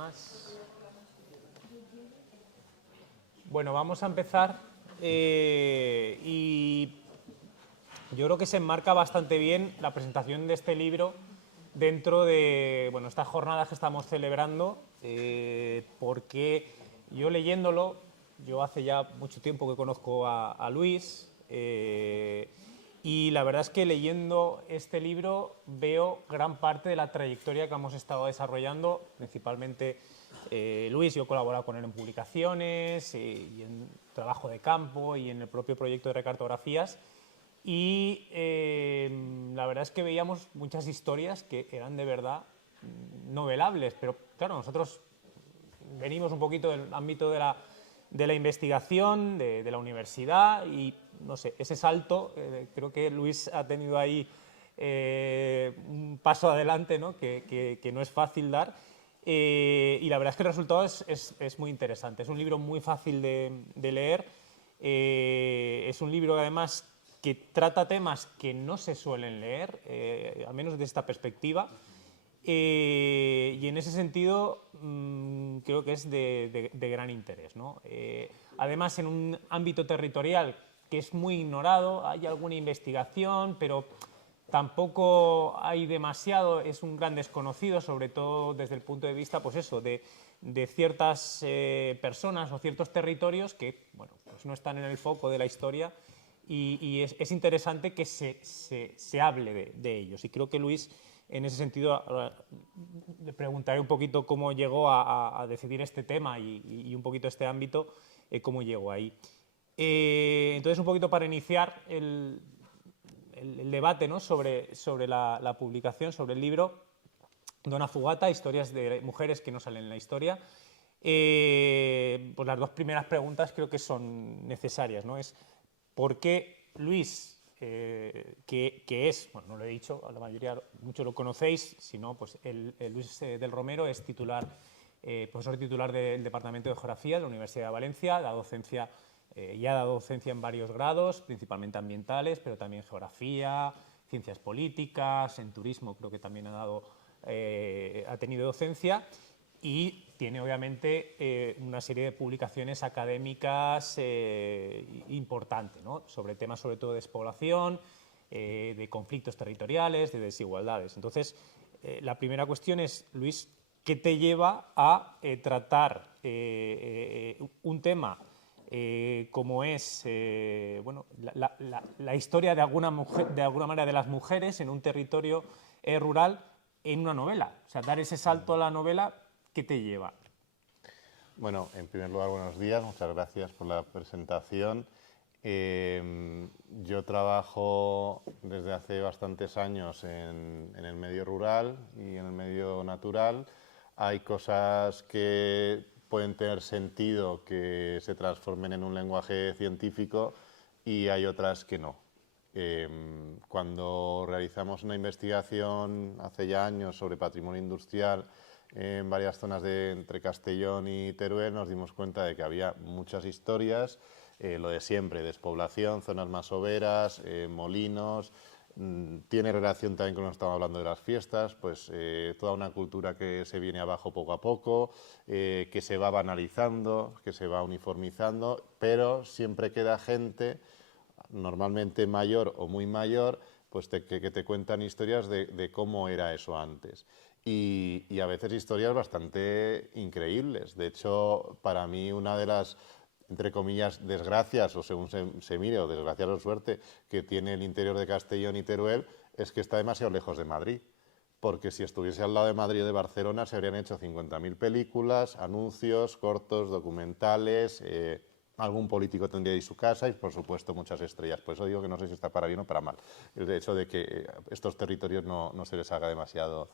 más. Bueno, vamos a empezar y yo creo que se enmarca bastante bien la presentación de este libro dentro de estas jornadas que estamos celebrando, porque yo leyéndolo, yo hace ya mucho tiempo que conozco a Luis, y la verdad es que leyendo este libro veo gran parte de la trayectoria que hemos estado desarrollando, principalmente Luis. Yo he colaborado con él en publicaciones y en trabajo de campo y en el propio proyecto de recartografías. Y la verdad es que veíamos muchas historias que eran de verdad novelables, pero claro, nosotros venimos un poquito del ámbito de la investigación, de la universidad, y no sé, ese salto, creo que Luis ha tenido ahí un paso adelante, ¿no? que no es fácil dar. Y la verdad es que el resultado es muy interesante. Es un libro muy fácil de leer. Es un libro, además, que trata temas que no se suelen leer, al menos desde esta perspectiva. Y en ese sentido creo que es de gran interés, ¿no? Además, en un ámbito territorial que es muy ignorado, hay alguna investigación, pero tampoco hay demasiado, es un gran desconocido, sobre todo desde el punto de vista, pues eso, de ciertas personas o ciertos territorios que, bueno, pues no están en el foco de la historia, y es interesante que se hable de ellos. Y creo que Luis, en ese sentido, le preguntaré un poquito cómo llegó a decidir este tema y un poquito este ámbito, cómo llegó ahí. Entonces, un poquito para iniciar el debate, ¿no? sobre la publicación, sobre el libro, Dona Fugata, historias de mujeres que no salen en la historia. Pues las dos primeras preguntas creo que son necesarias, ¿no? Es ¿por qué Luis, que es, bueno, no lo he dicho, a la mayoría, muchos lo conocéis, si no, pues el Luis del Romero es titular, profesor titular del Departamento de Geografía de la Universidad de Valencia, da docencia, y ha dado docencia en varios grados, principalmente ambientales, pero también geografía, ciencias políticas, en turismo creo que también ha tenido docencia, y tiene obviamente una serie de publicaciones académicas importantes, ¿no? Sobre temas sobre todo de despoblación, de conflictos territoriales, de desigualdades. Entonces, la primera cuestión es, Luis, ¿qué te lleva a tratar un tema como es la historia de alguna manera de las mujeres en un territorio rural en una novela? O sea, dar ese salto a la novela, ¿qué te lleva? Bueno, en primer lugar, buenos días, muchas gracias por la presentación. Yo trabajo desde hace bastantes años en el medio rural y en el medio natural. Hay cosas que pueden tener sentido que se transformen en un lenguaje científico y hay otras que no. Cuando realizamos una investigación hace ya años sobre patrimonio industrial en varias zonas entre Castellón y Teruel, nos dimos cuenta de que había muchas historias, lo de siempre, despoblación, zonas masoveras, molinos. Tiene relación también con lo que estamos hablando de las fiestas, pues toda una cultura que se viene abajo poco a poco, que se va banalizando, que se va uniformizando, pero siempre queda gente, normalmente mayor o muy mayor, pues que te cuentan historias de cómo era eso antes. Y a veces historias bastante increíbles. De hecho, para mí una de las, entre comillas, desgracias, o según se mire, o desgracias o suerte, que tiene el interior de Castellón y Teruel, es que está demasiado lejos de Madrid. Porque si estuviese al lado de Madrid o de Barcelona, se habrían hecho 50.000 películas, anuncios, cortos, documentales, algún político tendría ahí su casa y, por supuesto, muchas estrellas. Por eso digo que no sé si está para bien o para mal el hecho de que estos territorios no se les haga demasiado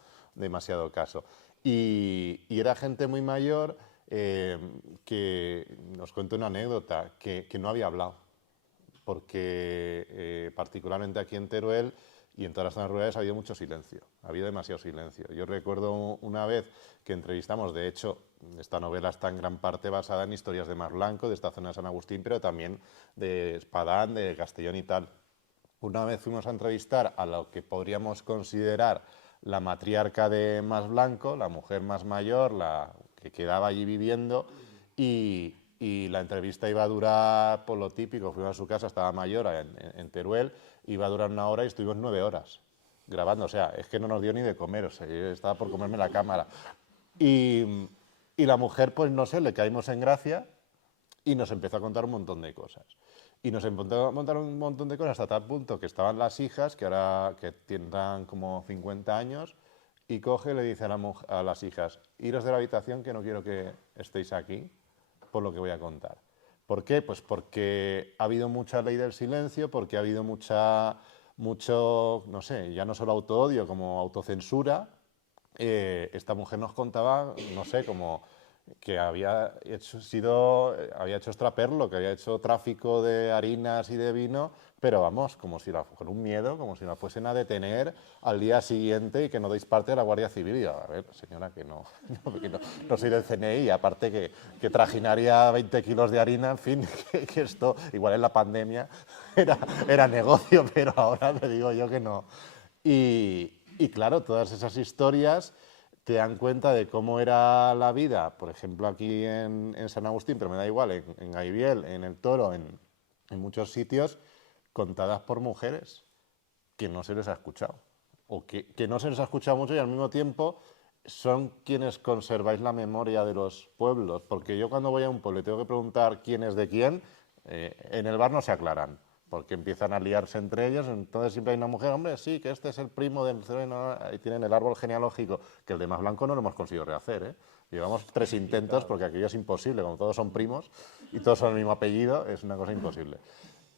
caso. Y era gente muy mayor que nos cuenta una anécdota, que no había hablado, porque particularmente aquí en Teruel y en todas las zonas rurales ha habido mucho silencio, ha habido demasiado silencio. Yo recuerdo una vez que entrevistamos, de hecho, esta novela está en gran parte basada en historias de Mar Blanco, de esta zona de San Agustín, pero también de Espadán, de Castellón y tal. Una vez fuimos a entrevistar a lo que podríamos considerar la matriarca de Más Blanco, la mujer más mayor, la que quedaba allí viviendo, y la entrevista iba a durar, por lo típico, fuimos a su casa, estaba mayor, en Teruel, iba a durar 1 hora y estuvimos 9 horas grabando, o sea, es que no nos dio ni de comer, o sea, yo estaba por comerme la cámara. Y la mujer, pues no sé, le caímos en gracia y nos empezó a contar un montón de cosas. Y nos empezó a contar un montón de cosas hasta tal punto que estaban las hijas, que ahora que tendrán como 50 años, y coge y le dice a las hijas, iros de la habitación que no quiero que estéis aquí por lo que voy a contar. ¿Por qué? Pues porque ha habido mucha ley del silencio, porque ha habido mucho, no sé, ya no solo autoodio como autocensura. Esta mujer nos contaba, no sé, como que había hecho extraperlo, que había hecho tráfico de harinas y de vino, pero vamos, como si con un miedo, como si la fuesen a detener al día siguiente y que no deis parte de la Guardia Civil. Y yo, a ver, señora, que no, no soy del CNI, aparte que trajinaría 20 kilos de harina, en fin, que esto, igual en la pandemia, era negocio, pero ahora le digo yo que no. Y claro, todas esas historias te dan cuenta de cómo era la vida, por ejemplo, aquí en San Agustín, pero me da igual, en Gaibiel, en El Toro, en muchos sitios, contadas por mujeres que no se les ha escuchado, o que no se les ha escuchado mucho y al mismo tiempo son quienes conserváis la memoria de los pueblos, porque yo cuando voy a un pueblo y tengo que preguntar quién es de quién, en el bar no se aclaran, porque empiezan a liarse entre ellos, entonces siempre hay una mujer, hombre, sí, que este es el primo del... Ahí tienen el árbol genealógico, que el de Más Blanco no lo hemos conseguido rehacer, ¿eh? Llevamos 3 intentos porque aquello es imposible, como todos son primos y todos son el mismo apellido, es una cosa imposible.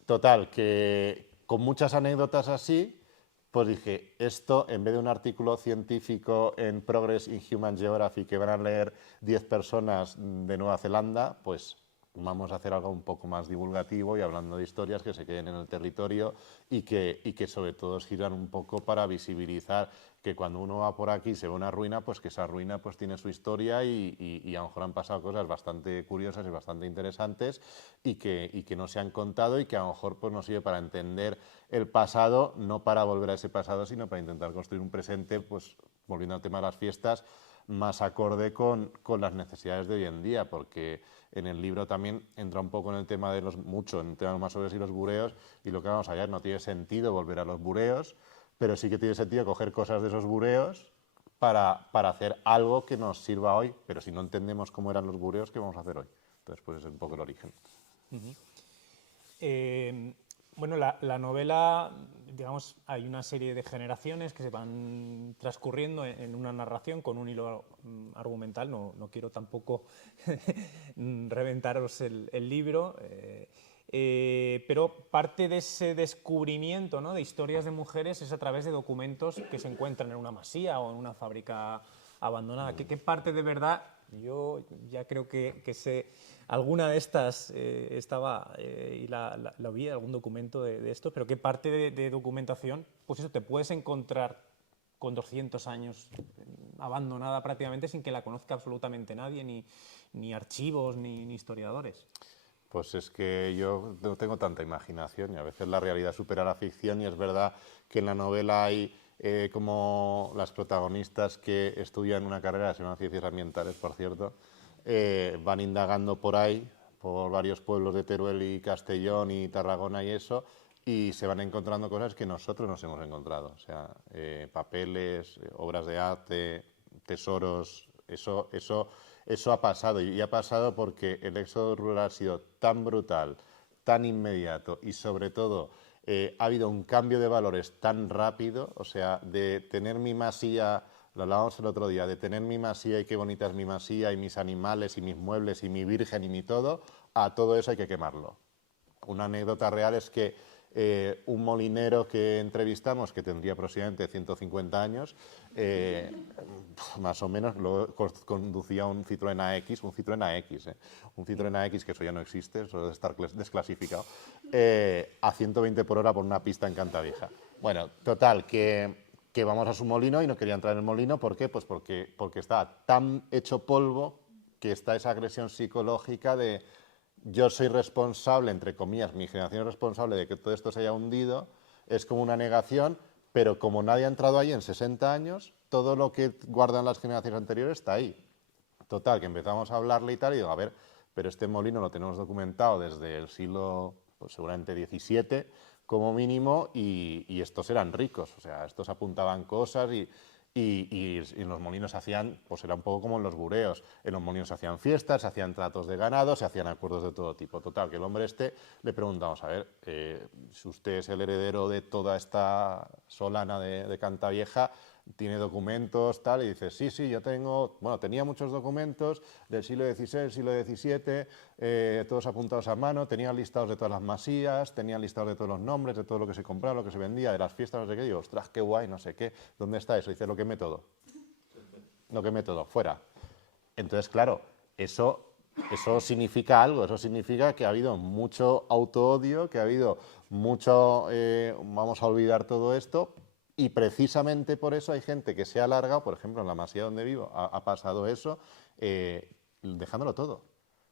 Total, que con muchas anécdotas así, pues dije, esto en vez de un artículo científico en Progress in Human Geography que van a leer 10 personas de Nueva Zelanda, pues vamos a hacer algo un poco más divulgativo y hablando de historias que se queden en el territorio y que sobre todo sirvan un poco para visibilizar que cuando uno va por aquí y se ve una ruina, pues que esa ruina pues tiene su historia y a lo mejor han pasado cosas bastante curiosas y bastante interesantes y que no se han contado y que a lo mejor pues nos sirve para entender el pasado, no para volver a ese pasado, sino para intentar construir un presente, pues volviendo al tema de las fiestas, más acorde con las necesidades de hoy en día, porque en el libro también entra un poco en el tema de mucho en el tema de los masoveros y los bureos, y lo que vamos allá, no tiene sentido volver a los bureos, pero sí que tiene sentido coger cosas de esos bureos para hacer algo que nos sirva hoy, pero si no entendemos cómo eran los bureos, ¿qué vamos a hacer hoy? Entonces, pues es un poco el origen. Bueno, la novela, digamos, hay una serie de generaciones que se van transcurriendo en una narración con un hilo argumental. No quiero tampoco reventaros el libro, pero parte de ese descubrimiento, ¿no?, de historias de mujeres es a través de documentos que se encuentran en una masía o en una fábrica abandonada. ¿Qué parte de verdad? Yo ya creo que sé, alguna de estas estaba y la vi, algún documento de esto, pero qué parte de documentación, pues eso, te puedes encontrar con 200 años abandonada prácticamente sin que la conozca absolutamente nadie, ni archivos, ni historiadores. Pues es que yo no tengo tanta imaginación y a veces la realidad supera la ficción y es verdad que en la novela hay como las protagonistas que estudian una carrera, se llaman ciencias ambientales, por cierto, van indagando por ahí, por varios pueblos de Teruel y Castellón y Tarragona y eso, y se van encontrando cosas que nosotros nos hemos encontrado, o sea, papeles, obras de arte, tesoros, eso ha pasado y ha pasado porque el éxodo rural ha sido tan brutal, tan inmediato y sobre todo ha habido un cambio de valores tan rápido, o sea, de tener mi masía, lo hablábamos el otro día, de tener mi masía y qué bonita es mi masía y mis animales y mis muebles y mi virgen y mi todo, a todo eso hay que quemarlo. Una anécdota real es que un molinero que entrevistamos, que tendría aproximadamente 150 años, más o menos, conducía un Citroën AX, un Citroën AX, que eso ya no existe, eso debe estar desclasificado, a 120 por hora por una pista en Cantavieja. Bueno, total, que vamos a su molino y no quería entrar en el molino, ¿por qué? Pues porque está tan hecho polvo que está esa agresión psicológica de yo soy responsable, entre comillas, mi generación es responsable de que todo esto se haya hundido, es como una negación, pero como nadie ha entrado ahí en 60 años, todo lo que guardan las generaciones anteriores está ahí. Total, que empezamos a hablarle y tal, y digo, a ver, pero este molino lo tenemos documentado desde el siglo, pues seguramente XVII, como mínimo, y estos eran ricos, o sea, estos apuntaban cosas y en los molinos hacían, pues era un poco como en los bureos, en los molinos se hacían fiestas, se hacían tratos de ganado, se hacían acuerdos de todo tipo. Total, que el hombre le preguntamos, a ver, si usted es el heredero de toda esta solana de Cantavieja, tiene documentos, tal, y dice, sí, sí, yo tengo, bueno, tenía muchos documentos del siglo XVI, siglo XVII, todos apuntados a mano, tenía listados de todas las masías, tenía listados de todos los nombres, de todo lo que se compraba, lo que se vendía, de las fiestas, no sé qué, y digo, ostras, qué guay, no sé qué, ¿dónde está eso? Dice, lo quemé todo. Lo quemé todo, fuera. Entonces, claro, eso significa algo, eso significa que ha habido mucho autoodio, que ha habido mucho, vamos a olvidar todo esto, y precisamente por eso hay gente que se ha alargado, por ejemplo, en la masía donde vivo ha pasado eso, dejándolo todo.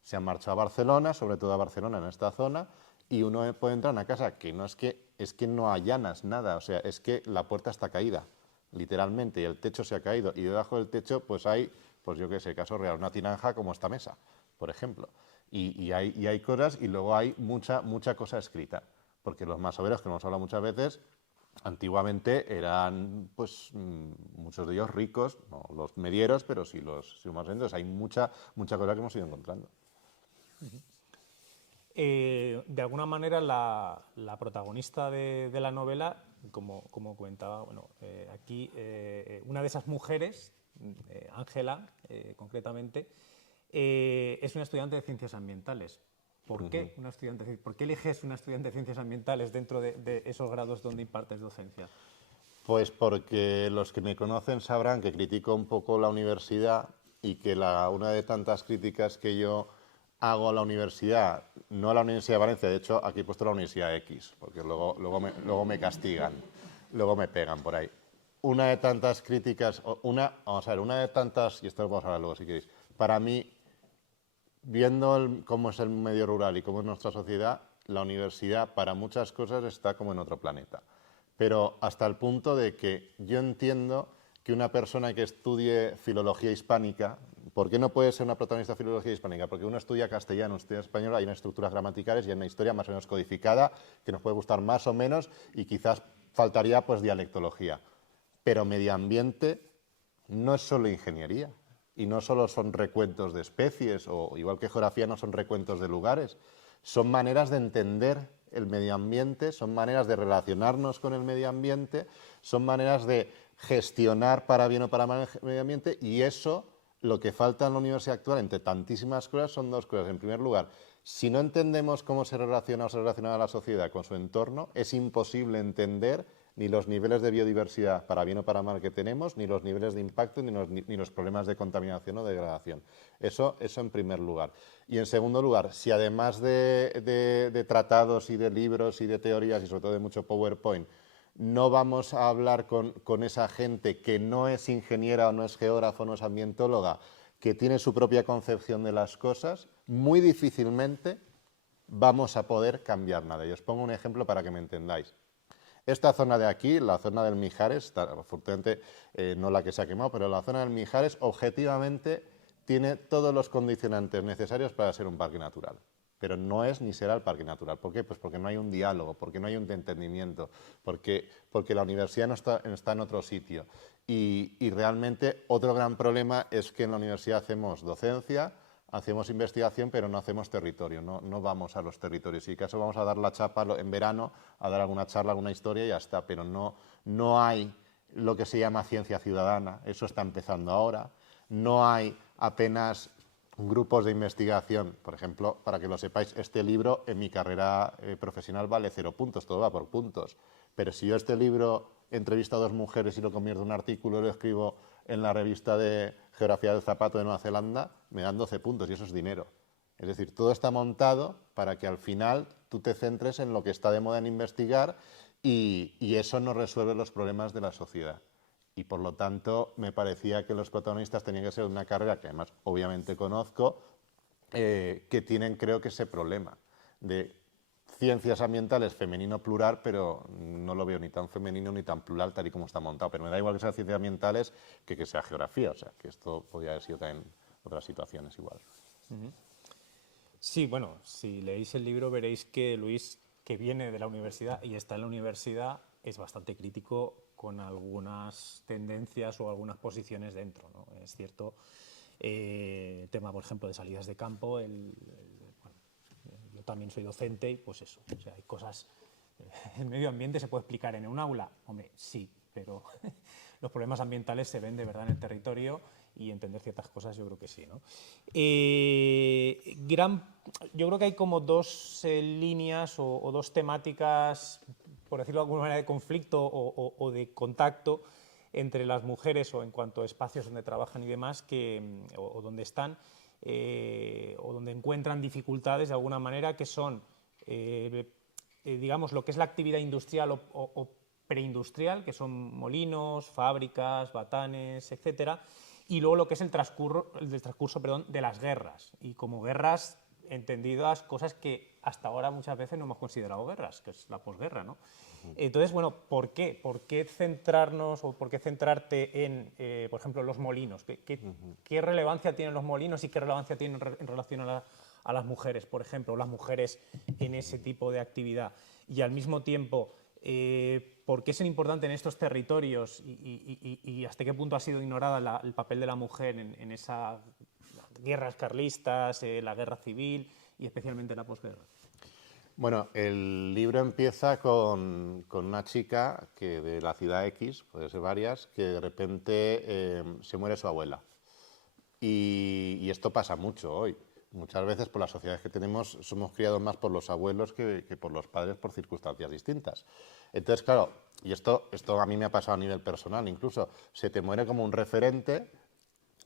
Se han marchado a Barcelona, sobre todo a Barcelona en esta zona, y uno puede entrar en una casa que no es que no allanas nada, o sea, es que la puerta está caída, literalmente, y el techo se ha caído, y debajo del techo pues hay, pues yo qué sé, caso real, una tinaja como esta mesa, por ejemplo. Y hay cosas, y luego hay mucha cosa escrita, porque los masoveros, que hemos hablado muchas veces, antiguamente eran, pues, muchos de ellos ricos, no los medieros, pero sí los más entonces hay mucha cosa que hemos ido encontrando. De alguna manera, la protagonista de la novela, como comentaba, bueno, aquí una de esas mujeres, Ángela, concretamente, es una estudiante de ciencias ambientales. ¿Por qué ¿Por qué eliges una estudiante de ciencias ambientales dentro de esos grados donde impartes docencia? Pues porque los que me conocen sabrán que critico un poco la universidad y que una de tantas críticas que yo hago a la universidad, no a la Universidad de Valencia, de hecho aquí he puesto la Universidad X, porque luego me castigan, luego me pegan por ahí. Una de tantas críticas, vamos a ver, una de tantas, y esto lo vamos a hablar luego si queréis, para mí, viendo cómo es el medio rural y cómo es nuestra sociedad, la universidad para muchas cosas está como en otro planeta. Pero hasta el punto de que yo entiendo que una persona que estudie filología hispánica, ¿por qué no puede ser una protagonista de filología hispánica? Porque uno estudia castellano, uno estudia español, hay unas estructuras gramaticales y hay una historia más o menos codificada que nos puede gustar más o menos y quizás faltaría pues dialectología. Pero medio ambiente no es solo ingeniería y no solo son recuentos de especies o igual que geografía no son recuentos de lugares, son maneras de entender el medio ambiente, son maneras de relacionarnos con el medio ambiente, son maneras de gestionar para bien o para mal el medio ambiente y eso, lo que falta en la universidad actual, entre tantísimas cosas, son dos cosas. En primer lugar, si no entendemos cómo se relaciona o se relaciona la sociedad con su entorno, es imposible entender ni los niveles de biodiversidad para bien o para mal que tenemos, ni los niveles de impacto, ni los problemas de contaminación o degradación. Eso en primer lugar. Y en segundo lugar, si además de tratados y de libros y de teorías y sobre todo de mucho PowerPoint, no vamos a hablar con esa gente que no es ingeniera o no es geógrafo, no es ambientóloga, que tiene su propia concepción de las cosas, muy difícilmente vamos a poder cambiar nada. Y os pongo un ejemplo para que me entendáis. Esta zona de aquí, la zona del Mijares, afortunadamente no la que se ha quemado, pero la zona del Mijares objetivamente tiene todos los condicionantes necesarios para ser un parque natural. Pero no es ni será el parque natural. ¿Por qué? Pues porque no hay un diálogo, porque no hay un entendimiento, porque la universidad no está en otro sitio. Y realmente otro gran problema es que en la universidad hacemos docencia, hacemos investigación, pero no hacemos territorio, no vamos a los territorios. Si acaso vamos a dar la chapa en verano, a dar alguna charla, alguna historia y ya está, pero no hay lo que se llama ciencia ciudadana, eso está empezando ahora. No hay apenas grupos de investigación. Por ejemplo, para que lo sepáis, este libro en mi carrera profesional vale 0 puntos, todo va por puntos. Pero si yo este libro entrevisto a 2 mujeres y lo convierto en un artículo y lo escribo en la revista de Geografía del Zapato de Nueva Zelanda, me dan 12 puntos y eso es dinero. Es decir, todo está montado para que al final tú te centres en lo que está de moda en investigar y eso no resuelve los problemas de la sociedad. Y por lo tanto me parecía que los protagonistas tenían que ser de una carrera que además obviamente conozco, que tienen creo que ese problema de ciencias ambientales femenino plural, pero no lo veo ni tan femenino ni tan plural tal y como está montado. Pero me da igual que sea ciencias ambientales que sea geografía, o sea, que esto podría haber sido también otras situaciones igual. Sí, bueno, si leéis el libro veréis que Luis, que viene de la universidad y está en la universidad, es bastante crítico con algunas tendencias o algunas posiciones dentro, ¿no? Es cierto, el tema, por ejemplo, de salidas de campo, bueno, yo también soy docente y pues eso, o sea, hay cosas, el medio ambiente se puede explicar en un aula, hombre, sí, pero los problemas ambientales se ven de verdad en el territorio y entender ciertas cosas yo creo que sí, ¿no? Yo creo que hay como dos líneas o dos temáticas, por decirlo de alguna manera, de conflicto o de contacto entre las mujeres o en cuanto a espacios donde trabajan y demás o donde están o donde encuentran dificultades de alguna manera, que son, digamos, lo que es la actividad industrial o preindustrial, que son molinos, fábricas, batanes, etcétera, y luego lo que es el transcurso de las guerras, y como guerras entendidas cosas que hasta ahora muchas veces no hemos considerado guerras, que es la posguerra, ¿no? Entonces, bueno, ¿por qué? ¿Por qué centrarnos o por qué centrarte en, por ejemplo, los molinos? ¿Qué relevancia tienen los molinos y qué relevancia tienen en relación a las mujeres, por ejemplo, o las mujeres en ese tipo de actividad? Y al mismo tiempo, ¿por qué son importantes en estos territorios y hasta qué punto ha sido ignorada el papel de la mujer en esas guerras carlistas, la guerra civil y especialmente la posguerra? Bueno, el libro empieza con una chica que de la ciudad X, puede ser varias, que de repente se muere su abuela. Y esto pasa mucho hoy. Muchas veces por las sociedades que tenemos somos criados más por los abuelos que por los padres por circunstancias distintas. Entonces, claro, y esto a mí me ha pasado a nivel personal incluso, se te muere como un referente,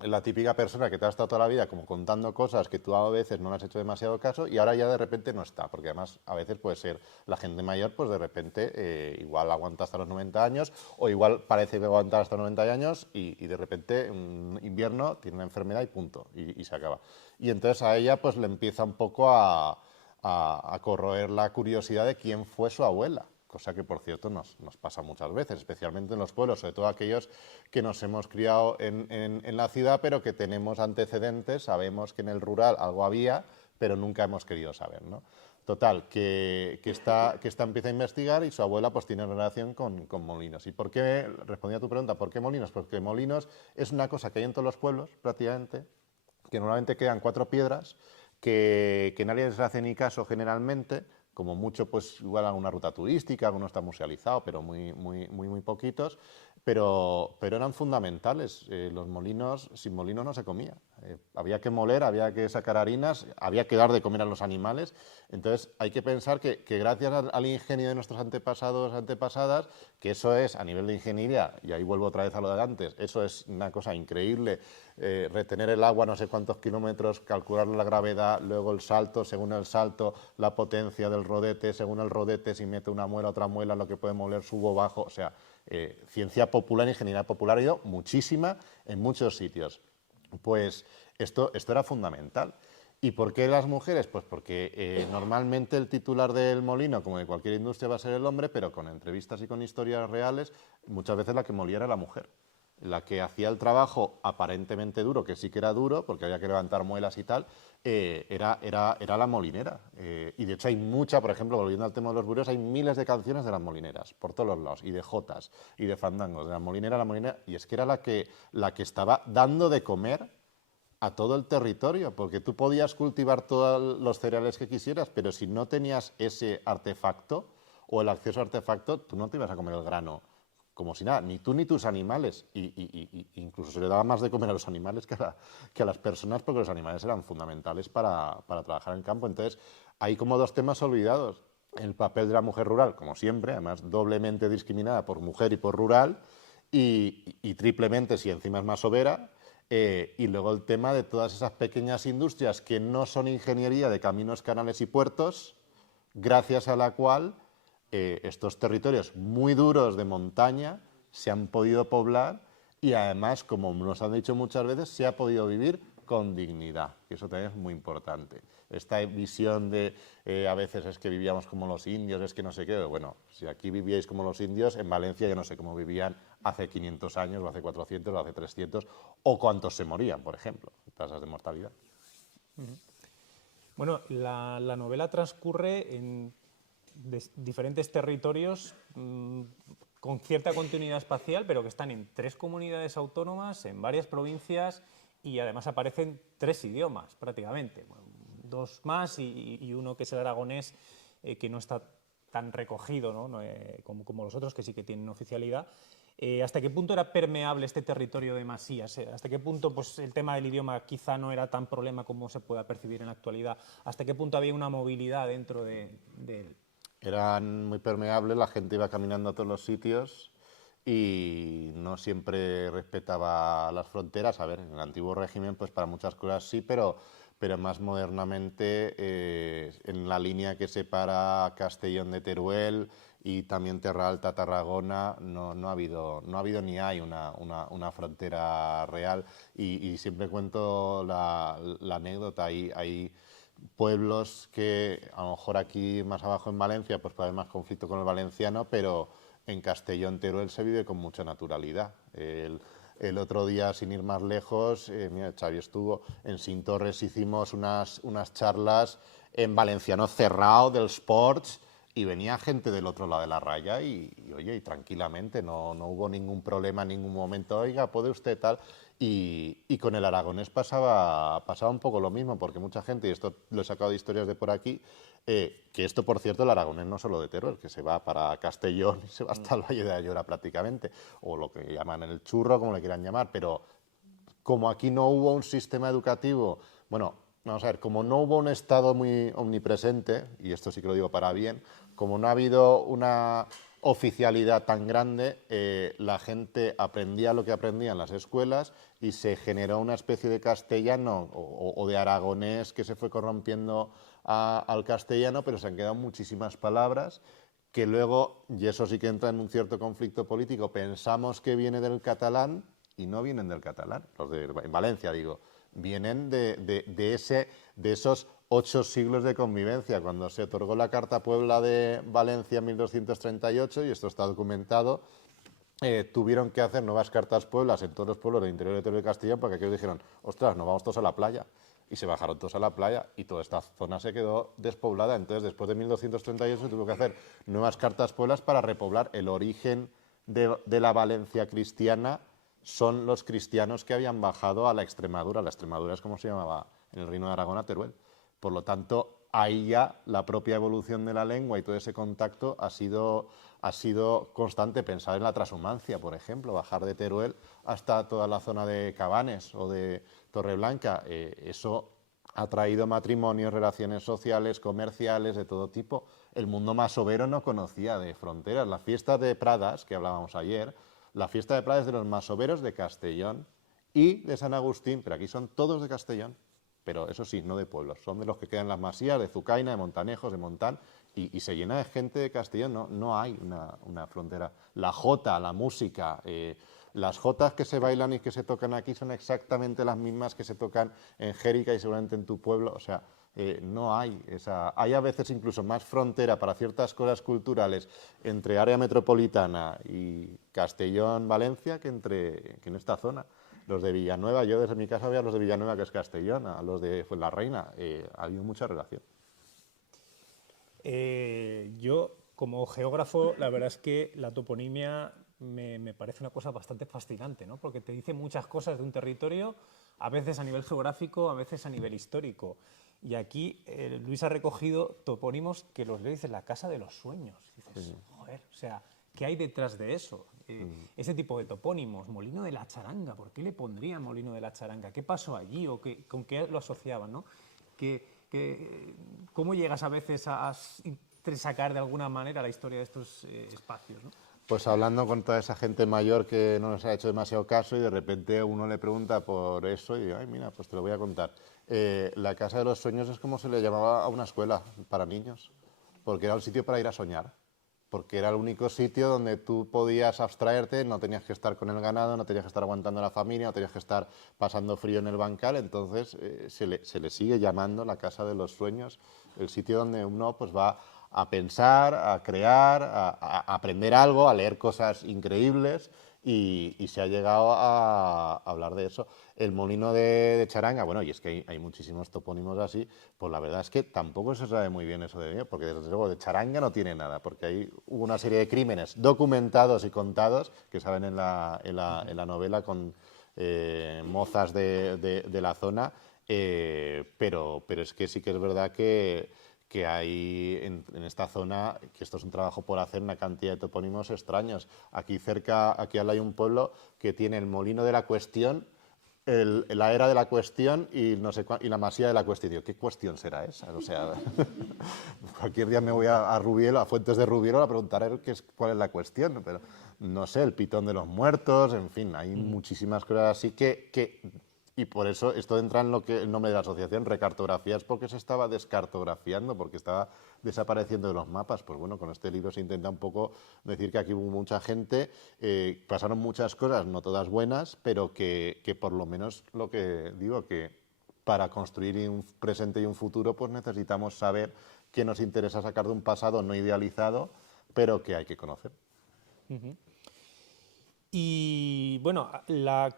la típica persona que te ha estado toda la vida como contando cosas que tú a veces no le has hecho demasiado caso y ahora ya de repente no está, porque además a veces puede ser la gente mayor, pues de repente igual aguanta hasta los 90 años o igual parece que aguanta hasta los 90 años y de repente un invierno tiene una enfermedad y punto, y se acaba. Y entonces a ella pues le empieza un poco a corroer la curiosidad de quién fue su abuela. Cosa que, por cierto, nos pasa muchas veces, especialmente en los pueblos, sobre todo aquellos que nos hemos criado en la ciudad, pero que tenemos antecedentes, sabemos que en el rural algo había, pero nunca hemos querido saber, ¿no? Total, que esta empieza a investigar y su abuela pues tiene relación con molinos. ¿Y por qué? Respondí a tu pregunta, ¿por qué molinos? Porque molinos es una cosa que hay en todos los pueblos, prácticamente, que normalmente quedan 4 piedras, que nadie les hace ni caso generalmente, como mucho, pues igual alguna ruta turística, alguno está musealizado, pero muy poquitos, pero eran fundamentales. Los molinos, sin molinos no se comía. Había que moler, había que sacar harinas, había que dar de comer a los animales. Entonces hay que pensar que gracias al ingenio de nuestros antepasados, antepasadas, que eso es a nivel de ingeniería, y ahí vuelvo otra vez a lo de antes, eso es una cosa increíble, retener el agua no sé cuántos kilómetros, calcular la gravedad, luego el salto, según el salto, la potencia del rodete, según el rodete, si mete una muela, otra muela, lo que puede moler, subo, bajo, o sea, ciencia popular, ingeniería popular ha ido muchísima en muchos sitios. Pues esto era fundamental. ¿Y por qué las mujeres? Pues porque normalmente el titular del molino, como de cualquier industria, va a ser el hombre, pero con entrevistas y con historias reales, muchas veces la que molía era la mujer. La que hacía el trabajo aparentemente duro, que sí que era duro, porque había que levantar muelas y tal, era la molinera. Y de hecho hay mucha, por ejemplo, volviendo al tema de los bureos, hay miles de canciones de las molineras, por todos los lados, y de jotas, y de fandangos, de la molinera, y es que era la que estaba dando de comer a todo el territorio, porque tú podías cultivar todos los cereales que quisieras, pero si no tenías ese artefacto o el acceso a artefacto, tú no te ibas a comer el grano como si nada, ni tú ni tus animales, y incluso se le daba más de comer a los animales que a las personas, porque los animales eran fundamentales para trabajar en campo. Entonces, hay como 2 temas olvidados: el papel de la mujer rural, como siempre, además doblemente discriminada por mujer y por rural, y triplemente si encima es más overa, y luego el tema de todas esas pequeñas industrias que no son ingeniería de caminos, canales y puertos, gracias a la cual estos territorios muy duros de montaña se han podido poblar y además, como nos han dicho muchas veces, se ha podido vivir con dignidad, que eso también es muy importante. Esta visión de a veces es que vivíamos como los indios, es que no sé qué, bueno, si aquí vivíais como los indios, en Valencia yo no sé cómo vivían hace 500 años, o hace 400, o hace 300, o cuántos se morían, por ejemplo, tasas de mortalidad. Bueno, la novela transcurre en diferentes territorios con cierta continuidad espacial, pero que están en 3 comunidades autónomas, en varias provincias, y además aparecen 3 idiomas prácticamente. Bueno, 2 más y uno que es el aragonés, que no está tan recogido, ¿no? Como los otros, que sí que tienen oficialidad. ¿Hasta qué punto era permeable este territorio de Masías? ¿Hasta qué punto pues, el tema del idioma quizá no era tan problema como se pueda percibir en la actualidad? ¿Hasta qué punto había una movilidad dentro de él? Eran muy permeables, la gente iba caminando a todos los sitios y no siempre respetaba las fronteras. A ver, en el antiguo régimen, pues para muchas cosas sí, pero más modernamente en la línea que separa Castellón de Teruel y también Terra Alta, Tarragona, no ha habido ni hay una frontera real. Y siempre cuento la anécdota, hay pueblos que a lo mejor aquí más abajo en Valencia pues puede haber más conflicto con el valenciano, pero en Castellón, Teruel se vive con mucha naturalidad. El otro día, sin ir más lejos, mira, Xavi estuvo en Cintorres, hicimos unas charlas en valenciano cerrado del sports y venía gente del otro lado de la raya y oye, y tranquilamente, no hubo ningún problema en ningún momento, oiga, ¿puede usted tal? Y con el aragonés pasaba un poco lo mismo, porque mucha gente, y esto lo he sacado de historias de por aquí, que esto, por cierto, el aragonés no solo de Teruel, que se va para Castellón y se va hasta el Valle de Ayora prácticamente, o lo que llaman el churro, como le quieran llamar, pero como aquí no hubo un sistema educativo, bueno, vamos a ver, como no hubo un Estado muy omnipresente, y esto sí que lo digo para bien, como no ha habido una oficialidad tan grande, la gente aprendía lo que aprendía en las escuelas y se generó una especie de castellano o de aragonés que se fue corrompiendo al castellano, pero se han quedado muchísimas palabras que luego, y eso sí que entra en un cierto conflicto político, pensamos que viene del catalán y no vienen del catalán, los de en Valencia digo, vienen de esos 8 siglos de convivencia. Cuando se otorgó la Carta Puebla de Valencia en 1238, y esto está documentado, tuvieron que hacer nuevas cartas pueblas en todos los pueblos del interior de Teruel y Castellón, porque aquellos dijeron, ostras, nos vamos todos a la playa. Y se bajaron todos a la playa y toda esta zona se quedó despoblada. Entonces, después de 1238 se tuvo que hacer nuevas cartas pueblas para repoblar. El origen de la Valencia cristiana son los cristianos que habían bajado a la Extremadura. La Extremadura es como se llamaba en el Reino de Aragón a Teruel. Por lo tanto, ahí ya la propia evolución de la lengua y todo ese contacto ha sido constante. Pensar en la transhumancia, por ejemplo, bajar de Teruel hasta toda la zona de Cabanes o de Torreblanca. Eso ha traído matrimonios, relaciones sociales, comerciales, de todo tipo. El mundo masovero no conocía de fronteras. La fiesta de Pradas, que hablábamos ayer, la fiesta de Pradas es de los masoveros de Castellón y de San Agustín, pero aquí son todos de Castellón. Pero eso sí, no de pueblos, son de los que quedan en las masías, de Zucaina, de Montanejos, de Montán, y se llena de gente de Castellón, no hay una frontera. La jota, la música, las jotas que se bailan y que se tocan aquí son exactamente las mismas que se tocan en Jérica y seguramente en tu pueblo, o sea, no hay esa... Hay a veces incluso más frontera para ciertas cosas culturales entre área metropolitana y Castellón-Valencia que en esta zona. Los de Villanueva, yo desde mi casa veía a los de Villanueva, que es Castellón, a los de Fuenlarreina, ha habido mucha relación. Yo, como geógrafo, la verdad es que la toponimia me parece una cosa bastante fascinante, ¿no? Porque te dice muchas cosas de un territorio, a veces a nivel geográfico, a veces a nivel histórico. Y aquí Luis ha recogido topónimos que los le dices la casa de los sueños. Y dices, joder, o sea, ¿qué hay detrás de eso? Ese tipo de topónimos, Molino de la Charanga, ¿por qué le pondrían Molino de la Charanga? ¿Qué pasó allí o con qué lo asociaban, ¿no? ¿Cómo llegas a veces a sacar de alguna manera la historia de estos espacios, ¿no? Pues hablando con toda esa gente mayor que no nos ha hecho demasiado caso y de repente uno le pregunta por eso y ay, mira, pues te lo voy a contar. La Casa de los Sueños es como se le llamaba a una escuela para niños, porque era un sitio para ir a soñar. porque era el único sitio donde tú podías abstraerte, no tenías que estar con el ganado, no tenías que estar aguantando a la familia, no tenías que estar pasando frío en el bancal, entonces se le sigue llamando la casa de los sueños, el sitio donde uno pues va a pensar, a crear, a aprender algo, a leer cosas increíbles y se ha llegado a hablar de eso. El molino de Charanga, bueno, y es que hay muchísimos topónimos así, pues la verdad es que tampoco se sabe muy bien eso de mí, porque desde luego de Charanga no tiene nada, porque ahí hubo una serie de crímenes documentados y contados que salen en la novela con mozas de la zona, pero es que sí que es verdad que hay en esta zona, que esto es un trabajo por hacer, una cantidad de topónimos extraños. Aquí cerca, aquí al lado hay un pueblo que tiene el molino de la Cuestión, la era de la Cuestión y, no sé, y la masía de la Cuestión. Digo, ¿qué cuestión será esa? O sea, cualquier día me voy a Rubielo, a Fuentes de Rubielo, a preguntar cuál es la cuestión, pero no sé, el pitón de los muertos, en fin, hay muchísimas cosas así y por eso esto entra en lo que el nombre de la asociación, recartografías, porque se estaba descartografiando, porque estaba desapareciendo de los mapas. Pues bueno, con este libro se intenta un poco decir que aquí hubo mucha gente, pasaron muchas cosas, no todas buenas, pero que por lo menos lo que digo, que para construir un presente y un futuro, pues necesitamos saber qué nos interesa sacar de un pasado no idealizado, pero que hay que conocer. Y bueno,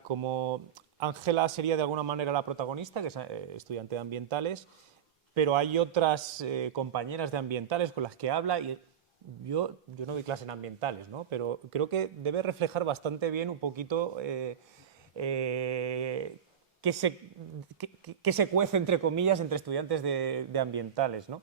como Ángela sería de alguna manera la protagonista, que es estudiante de ambientales, pero hay otras compañeras de ambientales con las que habla y yo no doy clase en ambientales, ¿no? Pero creo que debe reflejar bastante bien un poquito qué se cuece, entre comillas, entre estudiantes de ambientales, ¿no?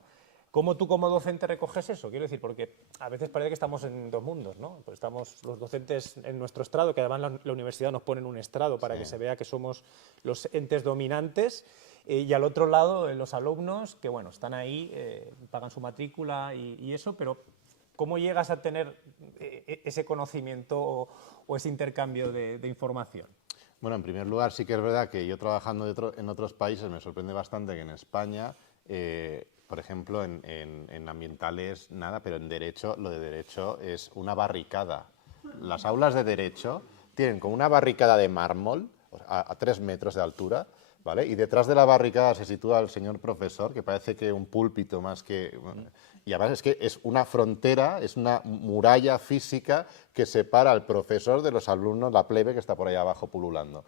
¿Cómo tú como docente recoges eso? Quiero decir, porque a veces parece que estamos en dos mundos, ¿no? Pues estamos los docentes en nuestro estrado, que además la universidad nos pone en un estrado para que se vea que somos los entes dominantes, y al otro lado los alumnos que, bueno, están ahí, pagan su matrícula y eso, pero ¿cómo llegas a tener ese conocimiento o ese intercambio de información? Bueno, en primer lugar, sí que es verdad que yo trabajando en otros países me sorprende bastante que en España, por ejemplo, en ambientales nada, pero en derecho, lo de derecho es una barricada. Las aulas de derecho tienen como una barricada de mármol a 3 metros de altura, ¿vale? Y detrás de la barricada se sitúa el señor profesor, que parece que un púlpito más que... Y además es que es una frontera, es una muralla física que separa al profesor de los alumnos, la plebe que está por ahí abajo pululando.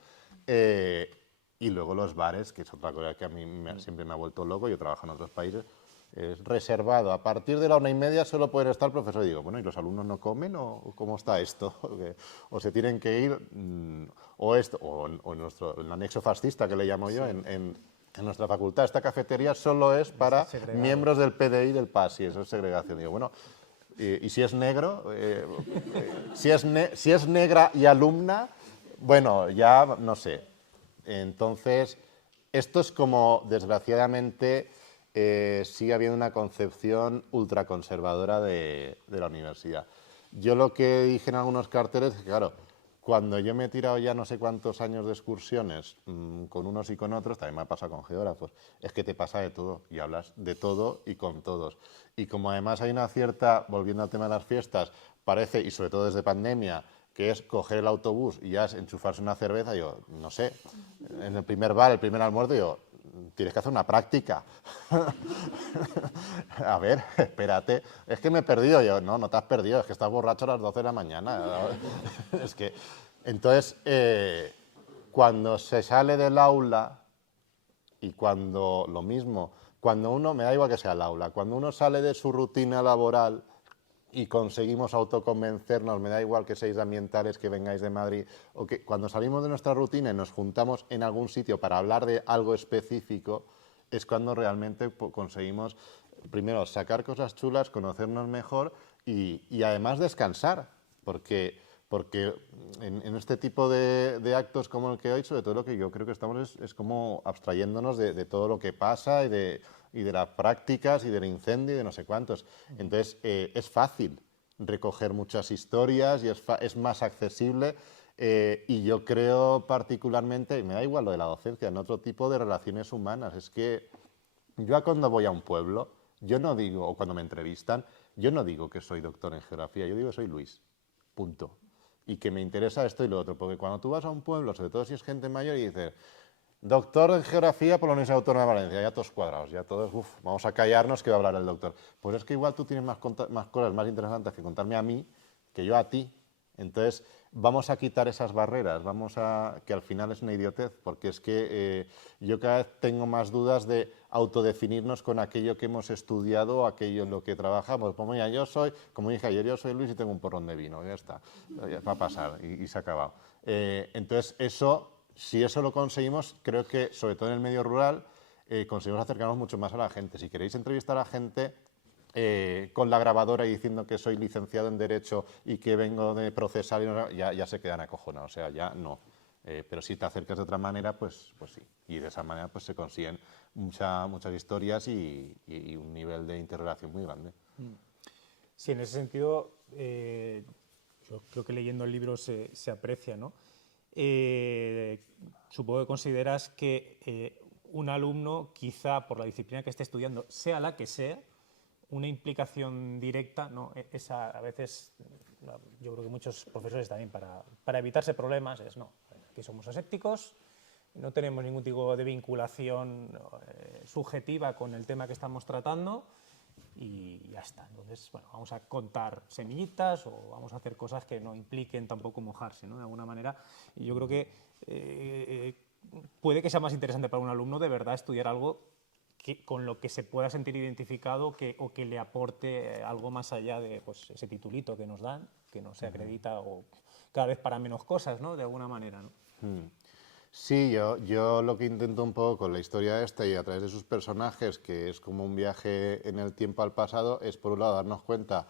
Y luego los bares, que es otra cosa que a mí siempre me ha vuelto loco, yo trabajo en otros países, es reservado. A partir de la 1:30 solo pueden estar el profesor. Y digo, bueno, ¿y los alumnos no comen o cómo está esto? O se tienen que ir, o el anexo fascista que le llamo yo, en nuestra facultad, esta cafetería solo es para miembros del PDI y del PASI, eso es segregación. Digo, bueno, y si es negro, si es negra y alumna, bueno, ya no sé. Entonces, esto es como, desgraciadamente, sigue habiendo una concepción ultraconservadora de la universidad. Yo lo que dije en algunos carteles es que, claro, cuando yo me he tirado ya no sé cuántos años de excursiones con unos y con otros, también me ha pasado con geógrafos, es que te pasa de todo y hablas de todo y con todos. Y como además hay una cierta, volviendo al tema de las fiestas, parece, y sobre todo desde pandemia, que es coger el autobús y ya es enchufarse una cerveza, yo no sé, en el primer bar, el primer almuerzo, yo, tienes que hacer una práctica. A ver, espérate, es que me he perdido. Yo, no te has perdido, es que estás borracho a las 12 de la mañana. Es que, entonces, cuando se sale del aula y cuando, lo mismo, cuando uno, me da igual que sea el aula, cuando uno sale de su rutina laboral y conseguimos autoconvencernos, me da igual que seáis ambientales, que vengáis de Madrid, o que cuando salimos de nuestra rutina y nos juntamos en algún sitio para hablar de algo específico, es cuando realmente conseguimos, primero, sacar cosas chulas, conocernos mejor y además descansar, porque en este tipo de actos como el que hoy, sobre todo lo que yo creo que estamos es como abstrayéndonos de todo lo que pasa y de las prácticas y del incendio y de no sé cuántos. Entonces, es fácil recoger muchas historias y es más accesible y yo creo particularmente, y me da igual lo de la docencia, en otro tipo de relaciones humanas. Es que yo cuando voy a un pueblo, yo no digo, o cuando me entrevistan, Yo no digo que soy doctor en geografía, yo digo que soy Luis, punto. Y que me interesa esto y lo otro, porque cuando tú vas a un pueblo, sobre todo si es gente mayor, y dices, doctor en geografía por la Universidad Autónoma de Valencia, ya todos cuadrados, ya todos, vamos a callarnos que va a hablar el doctor. Pues es que igual tú tienes más cosas más interesantes que contarme a mí que yo a ti. Entonces, vamos a quitar esas barreras, vamos a que al final es una idiotez, porque es que yo cada vez tengo más dudas de autodefinirnos con aquello que hemos estudiado o aquello en lo que trabajamos. Pues mira, yo soy, como dije ayer, yo soy Luis y tengo un porrón de vino, ya está, ya va a pasar y se ha acabado. Entonces, si eso lo conseguimos, creo que, sobre todo en el medio rural, conseguimos acercarnos mucho más a la gente. Si queréis entrevistar a gente con la grabadora y diciendo que soy licenciado en Derecho y que vengo de procesar, ya se quedan acojonados, o sea, ya no. Pero si te acercas de otra manera, pues sí. Y de esa manera pues se consiguen muchas historias y un nivel de interrelación muy grande. Sí, en ese sentido, yo creo que leyendo el libro se aprecia, ¿no? Supongo que consideras que un alumno, quizá por la disciplina que esté estudiando, sea la que sea, una implicación directa, ¿no? A veces, yo creo que muchos profesores también, para evitarse problemas, no, aquí somos asépticos, no tenemos ningún tipo de vinculación subjetiva con el tema que estamos tratando y ya está. Entonces, bueno, vamos a contar semillitas o vamos a hacer cosas que no impliquen tampoco mojarse, ¿no? De alguna manera. Y yo creo que puede que sea más interesante para un alumno de verdad estudiar algo con lo que se pueda sentir identificado o que le aporte algo más allá de pues, ese titulito que nos dan, que no se acredita o cada vez para menos cosas, ¿no? De alguna manera, ¿no? Sí, yo lo que intento un poco con la historia esta y a través de sus personajes, que es como un viaje en el tiempo al pasado, es por un lado darnos cuenta,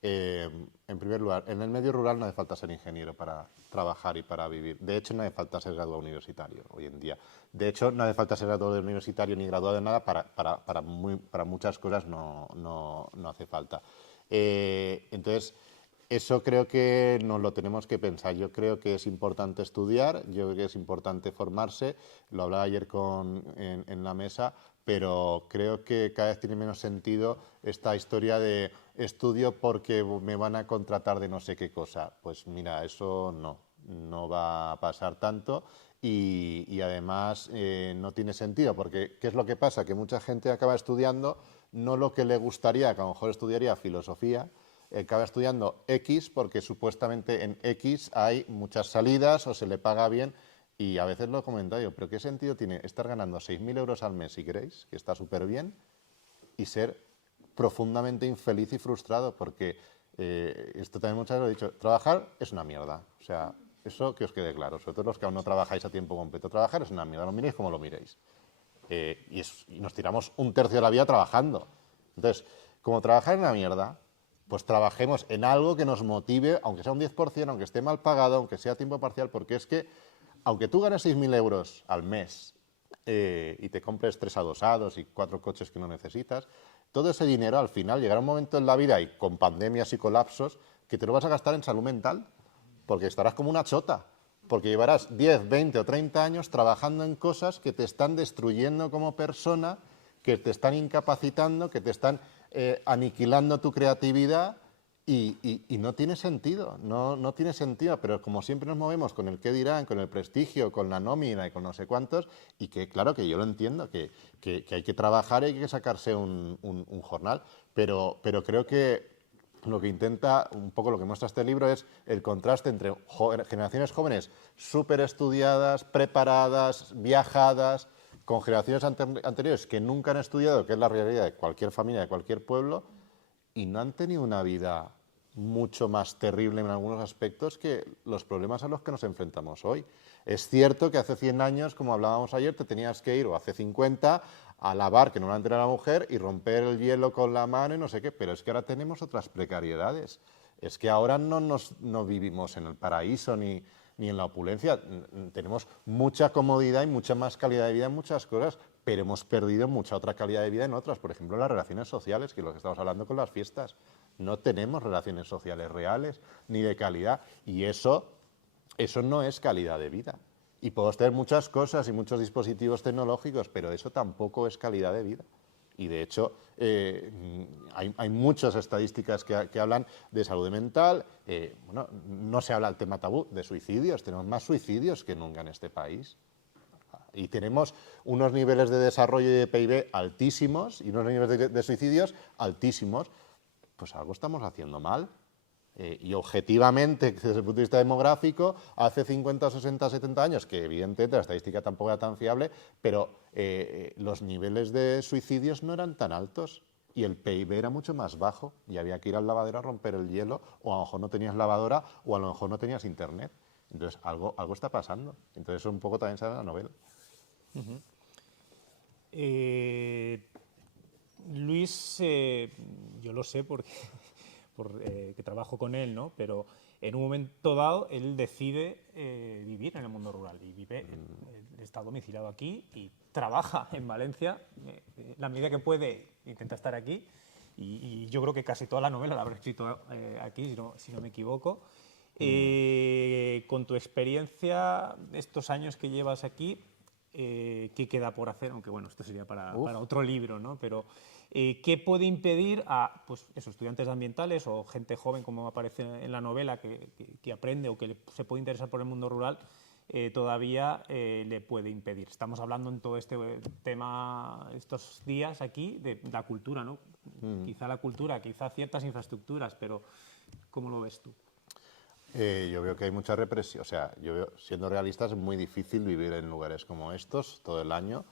en primer lugar, en el medio rural no hace falta ser ingeniero para trabajar y para vivir. De hecho, no hace falta ser graduado universitario hoy en día. De hecho, no hace falta ser graduado universitario ni graduado de nada, para muchas cosas no hace falta. Entonces, eso creo que nos lo tenemos que pensar. Yo creo que es importante estudiar, yo creo que es importante formarse, lo hablaba ayer en la mesa, pero creo que cada vez tiene menos sentido esta historia de estudio porque me van a contratar de no sé qué cosa. Pues mira, eso no va a pasar tanto y además no tiene sentido, porque ¿qué es lo que pasa? Que mucha gente acaba estudiando no lo que le gustaría, que a lo mejor estudiaría filosofía, acaba estudiando X porque supuestamente en X hay muchas salidas o se le paga bien y a veces lo he comentado yo, pero ¿qué sentido tiene estar ganando 6.000 euros al mes, si queréis, que está súper bien, y ser profundamente infeliz y frustrado? Porque esto también muchas veces lo he dicho, trabajar es una mierda, o sea, eso que os quede claro, sobre todo los que aún no trabajáis a tiempo completo, trabajar es una mierda, lo miréis como lo miréis. Y nos tiramos un tercio de la vida trabajando. Entonces, como trabajar es una mierda, pues trabajemos en algo que nos motive, aunque sea un 10%, aunque esté mal pagado, aunque sea a tiempo parcial, porque es que, aunque tú ganes 6.000 euros al mes y te compres 3 adosados y 4 coches que no necesitas, todo ese dinero al final llegará un momento en la vida y con pandemias y colapsos que te lo vas a gastar en salud mental, porque estarás como una chota, porque llevarás 10, 20 o 30 años trabajando en cosas que te están destruyendo como persona, que te están incapacitando, que te están aniquilando tu creatividad y no tiene sentido, no tiene sentido, pero como siempre nos movemos con el qué dirán, con el prestigio, con la nómina y con no sé cuántos, y que claro que yo lo entiendo, que hay que trabajar y hay que sacarse un jornal, pero creo que lo que intenta, un poco lo que muestra este libro es el contraste entre generaciones jóvenes súper estudiadas, preparadas, viajadas, con generaciones anteriores que nunca han estudiado, que es la realidad de cualquier familia, de cualquier pueblo, y no han tenido una vida mucho más terrible en algunos aspectos que los problemas a los que nos enfrentamos hoy. Es cierto que hace 100 años, como hablábamos ayer, te tenías que ir, o hace 50, a lavar, que normalmente era la mujer, y romper el hielo con la mano y no sé qué, pero es que ahora tenemos otras precariedades. Es que ahora no vivimos en el paraíso ni en la opulencia. Tenemos mucha comodidad y mucha más calidad de vida en muchas cosas, pero hemos perdido mucha otra calidad de vida en otras. Por ejemplo, las relaciones sociales, que es lo que estamos hablando con las fiestas. No tenemos relaciones sociales reales ni de calidad, y eso no es calidad de vida. Y podemos tener muchas cosas y muchos dispositivos tecnológicos, pero eso tampoco es calidad de vida. Y de hecho, hay muchas estadísticas que hablan de salud mental. Bueno, no se habla del tema tabú de suicidios, tenemos más suicidios que nunca en este país. Y tenemos unos niveles de desarrollo y de PIB altísimos y unos niveles de suicidios altísimos. Pues algo estamos haciendo mal. Y objetivamente, desde el punto de vista demográfico, hace 50, 60, 70 años, que evidentemente la estadística tampoco era tan fiable, pero los niveles de suicidios no eran tan altos y el PIB era mucho más bajo y había que ir al lavadero a romper el hielo, o a lo mejor no tenías lavadora o a lo mejor no tenías internet. Entonces algo está pasando. Entonces eso un poco también sale en la novela. Luis, yo lo sé porque que trabajo con él, ¿no? Pero en un momento dado él decide vivir en el mundo rural y está domiciliado aquí y trabaja en Valencia. La medida que puede intenta estar aquí y yo creo que casi toda la novela la habrá escrito aquí, si no me equivoco. Con tu experiencia, estos años que llevas aquí, ¿qué queda por hacer? Aunque bueno, esto sería para otro libro, ¿no? Pero ¿qué puede impedir a pues, esos estudiantes ambientales o gente joven, como aparece en la novela, que aprende o que se puede interesar por el mundo rural, todavía le puede impedir? Estamos hablando en todo este tema estos días aquí de la cultura, ¿no? Quizá la cultura, quizá ciertas infraestructuras, pero ¿cómo lo ves tú? Yo veo que hay mucha represión. O sea, yo veo, siendo realistas, es muy difícil vivir en lugares como estos todo el año.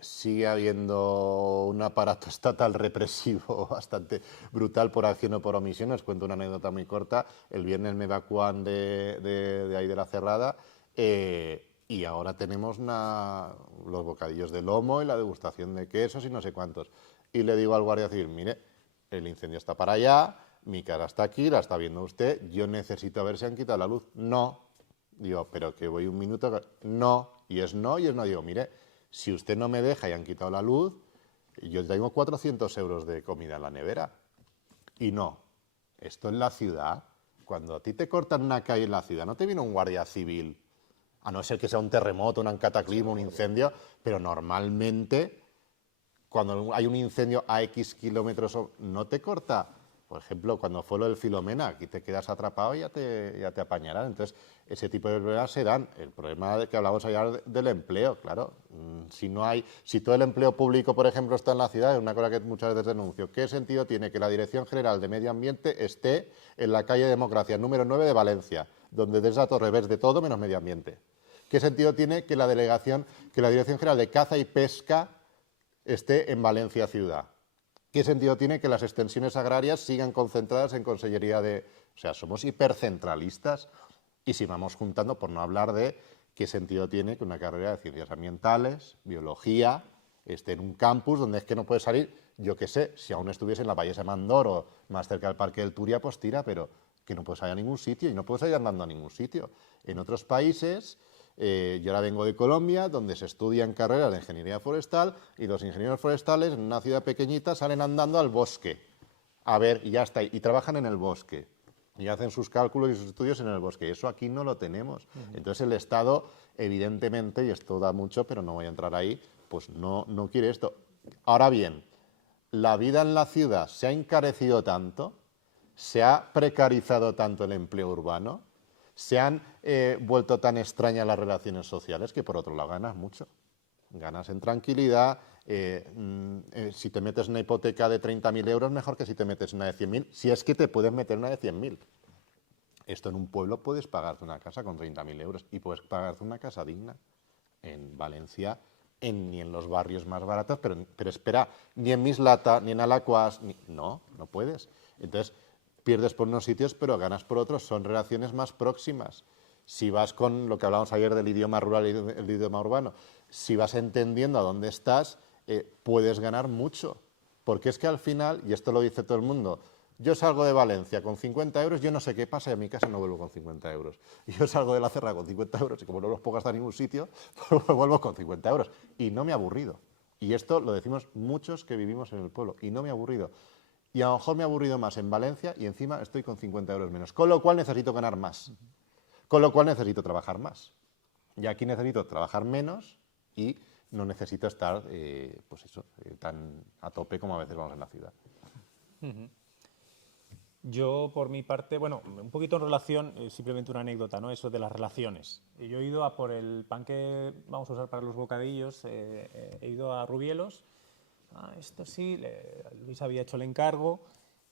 Sigue habiendo un aparato estatal represivo bastante brutal por acción o por omisión. Os cuento una anécdota muy corta. El viernes me evacúan de ahí de la Cerrada y ahora tenemos los bocadillos de lomo y la degustación de quesos y no sé cuántos. Y le digo al guardia civil, mire, el incendio está para allá, mi cara está aquí, la está viendo usted, yo necesito ver si han quitado la luz. No. Digo, pero que voy un minuto. No. Y es no, y es no. Digo, mire, si usted no me deja y han quitado la luz, yo tengo 400 euros de comida en la nevera. Y no. Esto en la ciudad, cuando a ti te cortan una calle en la ciudad, no te viene un guardia civil, a no ser que sea un terremoto, un cataclismo, un incendio, pero normalmente, cuando hay un incendio a X kilómetros, no te corta. Por ejemplo, cuando fue lo del Filomena, aquí te quedas atrapado y ya te apañarán. Entonces, ese tipo de problemas se dan. El problema de que hablamos ayer del empleo, claro. Si todo el empleo público, por ejemplo, está en la ciudad, es una cosa que muchas veces denuncio. ¿Qué sentido tiene que la Dirección General de Medio Ambiente esté en la calle Democracia, número 9 de Valencia, donde desde la torre ves de todo menos medio ambiente? ¿Qué sentido tiene que la Dirección General de Caza y Pesca esté en Valencia ciudad? ¿Qué sentido tiene que las extensiones agrarias sigan concentradas en Consellería de...? O sea, somos hipercentralistas y si vamos juntando, por no hablar de qué sentido tiene que una carrera de ciencias ambientales, biología, esté en un campus donde es que no puede salir, yo qué sé, si aún estuviese en la Vallesa de Mandor o más cerca del Parque del Turia, pues tira, pero que no puedes salir a ningún sitio y no puedes salir andando a ningún sitio. En otros países... yo ahora vengo de Colombia, donde se estudian carreras de ingeniería forestal y los ingenieros forestales en una ciudad pequeñita salen andando al bosque. A ver, y ya está, y trabajan en el bosque. Y hacen sus cálculos y sus estudios en el bosque. Eso aquí no lo tenemos. Entonces el Estado, evidentemente, y esto da mucho, pero no voy a entrar ahí, pues no quiere esto. Ahora bien, la vida en la ciudad se ha encarecido tanto, se ha precarizado tanto el empleo urbano, se han vuelto tan extrañas las relaciones sociales que por otro lado ganas mucho. Ganas en tranquilidad, si te metes en una hipoteca de 30.000 euros mejor que si te metes en una de 100.000, si es que te puedes meter en una de 100.000. Esto en un pueblo puedes pagarte una casa con 30.000 euros y puedes pagarte una casa digna. En Valencia, ni en los barrios más baratos, pero espera, ni en Mislata, ni en Alacuas, no puedes. Entonces, pierdes por unos sitios, pero ganas por otros, son relaciones más próximas. Si vas con lo que hablábamos ayer del idioma rural y el idioma urbano, si vas entendiendo a dónde estás, puedes ganar mucho. Porque es que al final, y esto lo dice todo el mundo, yo salgo de Valencia con 50 euros, yo no sé qué pasa y a mi casa no vuelvo con 50 euros. Y yo salgo de la Cerrada con 50 euros y como no los puedo gastar en ningún sitio, pues vuelvo con 50 euros. Y no me he aburrido. Y esto lo decimos muchos que vivimos en el pueblo. Y no me he aburrido. Y a lo mejor me he aburrido más en Valencia y encima estoy con 50 euros menos. Con lo cual necesito ganar más. Con lo cual necesito trabajar más. Y aquí necesito trabajar menos y no necesito estar pues eso, tan a tope como a veces vamos en la ciudad. Yo, por mi parte, bueno, un poquito en relación, simplemente una anécdota, ¿no? Eso de las relaciones. Yo he ido a por el pan que vamos a usar para los bocadillos, he ido a Rubielos. Esto sí, Luis había hecho el encargo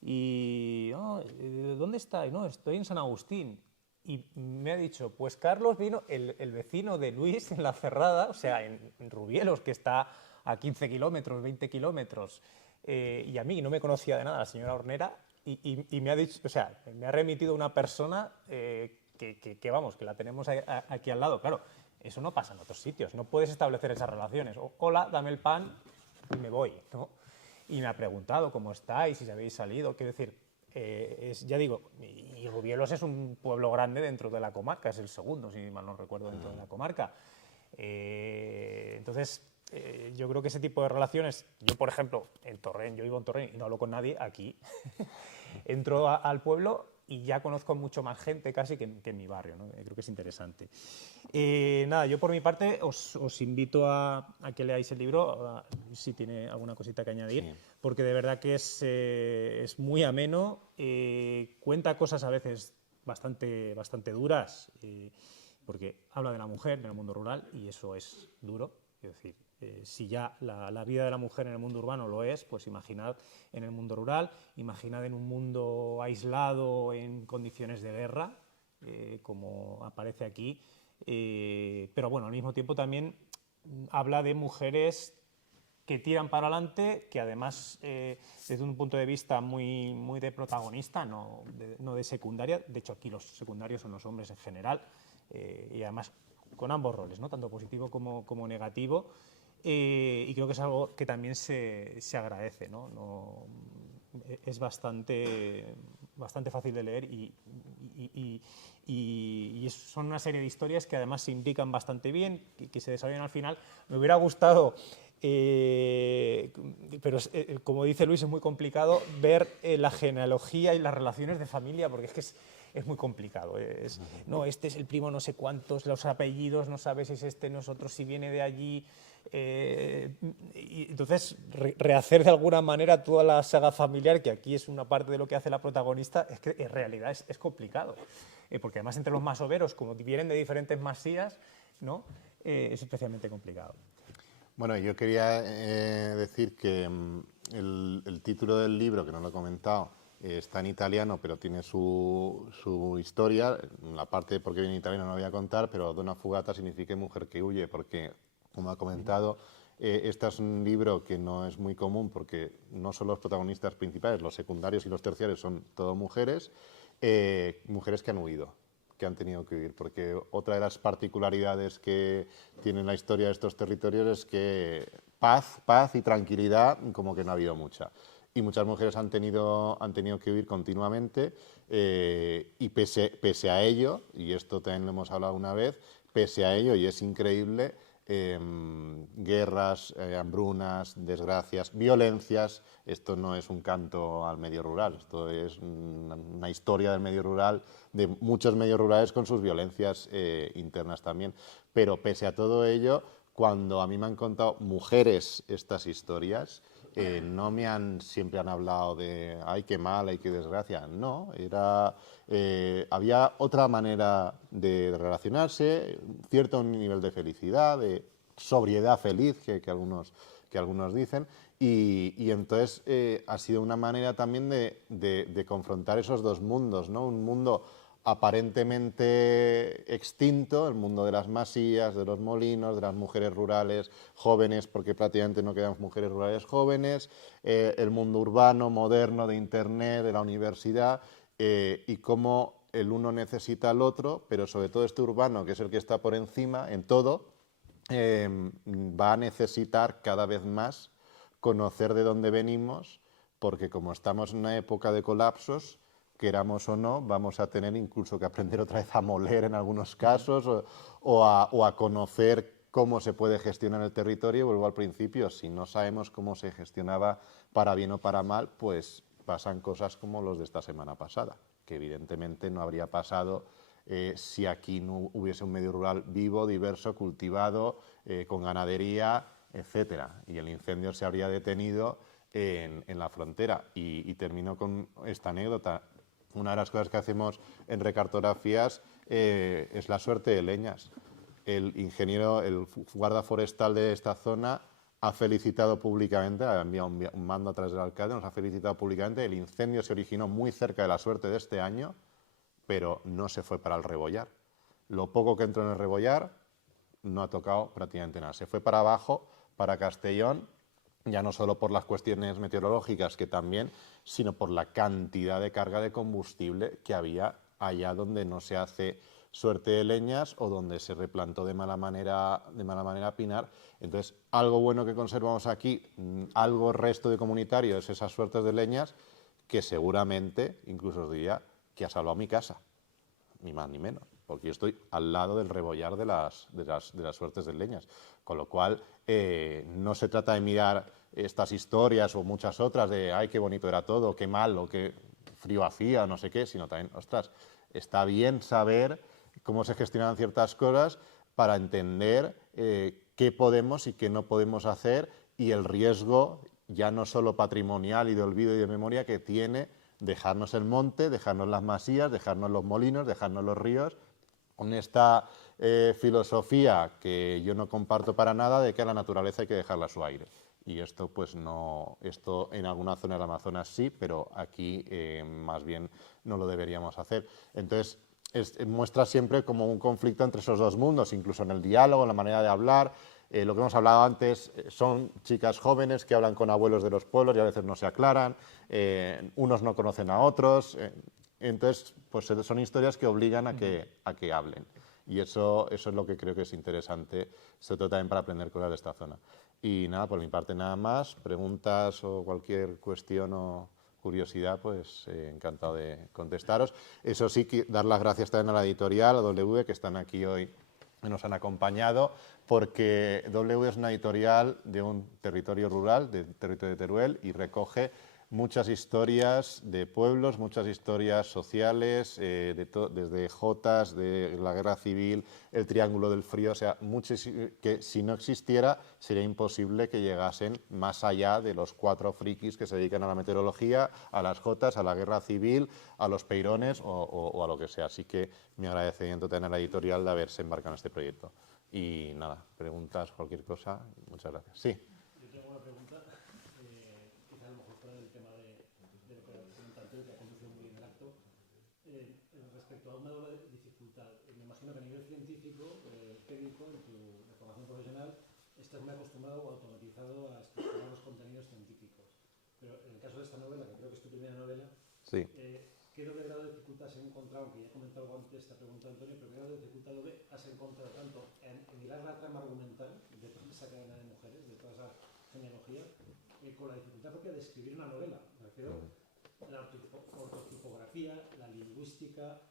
y, ¿dónde está? No, estoy en San Agustín. Y me ha dicho, pues Carlos vino, el vecino de Luis en La Cerrada, o sea, en Rubielos, que está a 15 kilómetros, 20 kilómetros, y a mí no me conocía de nada la señora Hornera, y me ha dicho, o sea, me ha remitido una persona que vamos, que la tenemos aquí al lado. Claro, eso no pasa en otros sitios, no puedes establecer esas relaciones. Hola, dame el pan y me voy, ¿no? Y me ha preguntado cómo estáis, si habéis salido, quiero decir, ya digo, y Rubielos es un pueblo grande dentro de la comarca, es el segundo, si mal no recuerdo, dentro de la comarca. Entonces, yo creo que ese tipo de relaciones, yo por ejemplo, en Torrent, yo vivo en Torrent y no hablo con nadie, aquí entro al pueblo y ya conozco mucho más gente casi que en mi barrio, ¿no? Creo que es interesante. Nada, yo por mi parte os invito a que leáis el libro, si tiene alguna cosita que añadir, sí, porque de verdad que es muy ameno, cuenta cosas a veces bastante duras, porque habla de la mujer en el mundo rural y eso es duro, es decir, si ya la vida de la mujer en el mundo urbano lo es, pues imaginad en el mundo rural, imaginad en un mundo aislado en condiciones de guerra, como aparece aquí, pero bueno, al mismo tiempo también habla de mujeres que tiran para adelante, que además desde un punto de vista muy de protagonista, no de secundaria, de hecho aquí los secundarios son los hombres en general, y además con ambos roles, ¿no? Tanto positivo como negativo, y creo que es algo que también se agradece, ¿no? Es bastante fácil de leer y son una serie de historias que además se indican bastante bien, que se desarrollan al final. Me hubiera gustado, pero como dice Luis, es muy complicado ver la genealogía y las relaciones de familia, porque es muy complicado. No, este es el primo no sé cuántos, los apellidos, no sabes si es este, nosotros, si viene de allí. Y entonces, rehacer de alguna manera toda la saga familiar, que aquí es una parte de lo que hace la protagonista, es que en realidad es complicado. Porque además entre los masoveros, como vienen de diferentes masías, ¿no? Es especialmente complicado. Bueno, yo quería decir que el título del libro, que no lo he comentado, está en italiano, pero tiene su historia. La parte de por qué viene en italiano no la voy a contar, pero Donna Fugata significa mujer que huye, porque, como ha comentado, este es un libro que no es muy común, porque no son los protagonistas principales, los secundarios y los terciarios son todo mujeres, mujeres que han huido, que han tenido que huir, porque otra de las particularidades que tiene la historia de estos territorios es que paz y tranquilidad como que no ha habido mucha. Y muchas mujeres han tenido que huir continuamente y pese a ello, y esto también lo hemos hablado una vez, pese a ello, y es increíble, guerras, hambrunas, desgracias, violencias. Esto no es un canto al medio rural, esto es una historia del medio rural, de muchos medios rurales con sus violencias internas también. Pero pese a todo ello, cuando a mí me han contado mujeres estas historias, no siempre han hablado de ay, qué mal, ay, qué desgracia. No, había otra manera de relacionarse, cierto nivel de felicidad, de sobriedad feliz, que algunos dicen, y entonces ha sido una manera también de confrontar esos dos mundos, ¿no? Un mundo aparentemente extinto, el mundo de las masías, de los molinos, de las mujeres rurales jóvenes, porque prácticamente no quedan mujeres rurales jóvenes, el mundo urbano, moderno, de Internet, de la universidad, y cómo el uno necesita al otro, pero sobre todo este urbano, que es el que está por encima en todo, va a necesitar cada vez más conocer de dónde venimos, porque como estamos en una época de colapsos, queramos o no, vamos a tener incluso que aprender otra vez a moler en algunos casos o a conocer cómo se puede gestionar el territorio. Vuelvo al principio, si no sabemos cómo se gestionaba para bien o para mal, pues pasan cosas como los de esta semana pasada, que evidentemente no habría pasado si aquí no hubiese un medio rural vivo, diverso, cultivado, con ganadería, etcétera. Y el incendio se habría detenido en la frontera. Y termino con esta anécdota. Una de las cosas que hacemos en recartografías es la suerte de leñas. El ingeniero, el guarda forestal de esta zona ha felicitado públicamente, ha enviado un mando a través del alcalde, nos ha felicitado públicamente. El incendio se originó muy cerca de la suerte de este año, pero no se fue para el Rebollar. Lo poco que entró en el Rebollar no ha tocado prácticamente nada. Se fue para abajo, para Castellón, ya no solo por las cuestiones meteorológicas, que también, sino por la cantidad de carga de combustible que había allá donde no se hace suerte de leñas o donde se replantó de mala manera pinar. Entonces, algo bueno que conservamos aquí, algo resto de comunitario, es esas suertes de leñas que seguramente, incluso os diría, que ha salvado mi casa, ni más ni menos, porque yo estoy al lado del Rebollar de las suertes de leñas. Con lo cual, no se trata de mirar estas historias o muchas otras de ay, qué bonito era todo, qué mal o qué frío hacía, no sé qué, sino también, ostras, está bien saber cómo se gestionan ciertas cosas para entender qué podemos y qué no podemos hacer y el riesgo ya no solo patrimonial y de olvido y de memoria que tiene dejarnos el monte, dejarnos las masías, dejarnos los molinos, dejarnos los ríos, con esta filosofía que yo no comparto para nada de que a la naturaleza hay que dejarla a su aire. Y esto pues no, esto en alguna zona del Amazonas sí, pero aquí más bien no lo deberíamos hacer. Entonces, muestra siempre como un conflicto entre esos dos mundos, incluso en el diálogo, en la manera de hablar. Lo que hemos hablado antes son chicas jóvenes que hablan con abuelos de los pueblos y a veces no se aclaran, unos no conocen a otros, entonces pues son historias que obligan a que hablen. Y eso es lo que creo que es interesante, sobre todo también para aprender cosas de esta zona. Y nada, por mi parte nada más, preguntas o cualquier cuestión o curiosidad, pues encantado de contestaros. Eso sí, dar las gracias también a la editorial, a W, que están aquí hoy y nos han acompañado, porque W es una editorial de un territorio rural, del territorio de Teruel, y recoge muchas historias de pueblos, muchas historias sociales, desde Jotas, de la Guerra Civil, el Triángulo del Frío, o sea, muchos que si no existiera sería imposible que llegasen más allá de los 4 frikis que se dedican a la meteorología, a las Jotas, a la Guerra Civil, a los Peirones o a lo que sea. Así que mi agradecimiento también a la editorial de haberse embarcado en este proyecto. Y nada, preguntas, cualquier cosa, muchas gracias. Sí. Yo tengo una pregunta, quizá a lo mejor fuera del tema de lo que comenta Antonio, que ha conducido muy bien el acto. Respecto a una doble dificultad, me imagino que a nivel científico, técnico, en tu formación profesional, estás muy acostumbrado o automatizado a estructurar los contenidos científicos. Pero en el caso de esta novela, que creo que es tu primera novela, sí. ¿qué doble grado de dificultad has encontrado? Que ya he comentado algo antes esta pregunta, Antonio, pero ¿qué grado de dificultad has encontrado tanto en hilar la trama argumental de toda esa cadena de mujeres, de toda esa genealogía, con la dificultad propia de escribir una novela? Me refiero a la ortotipografía, la lingüística,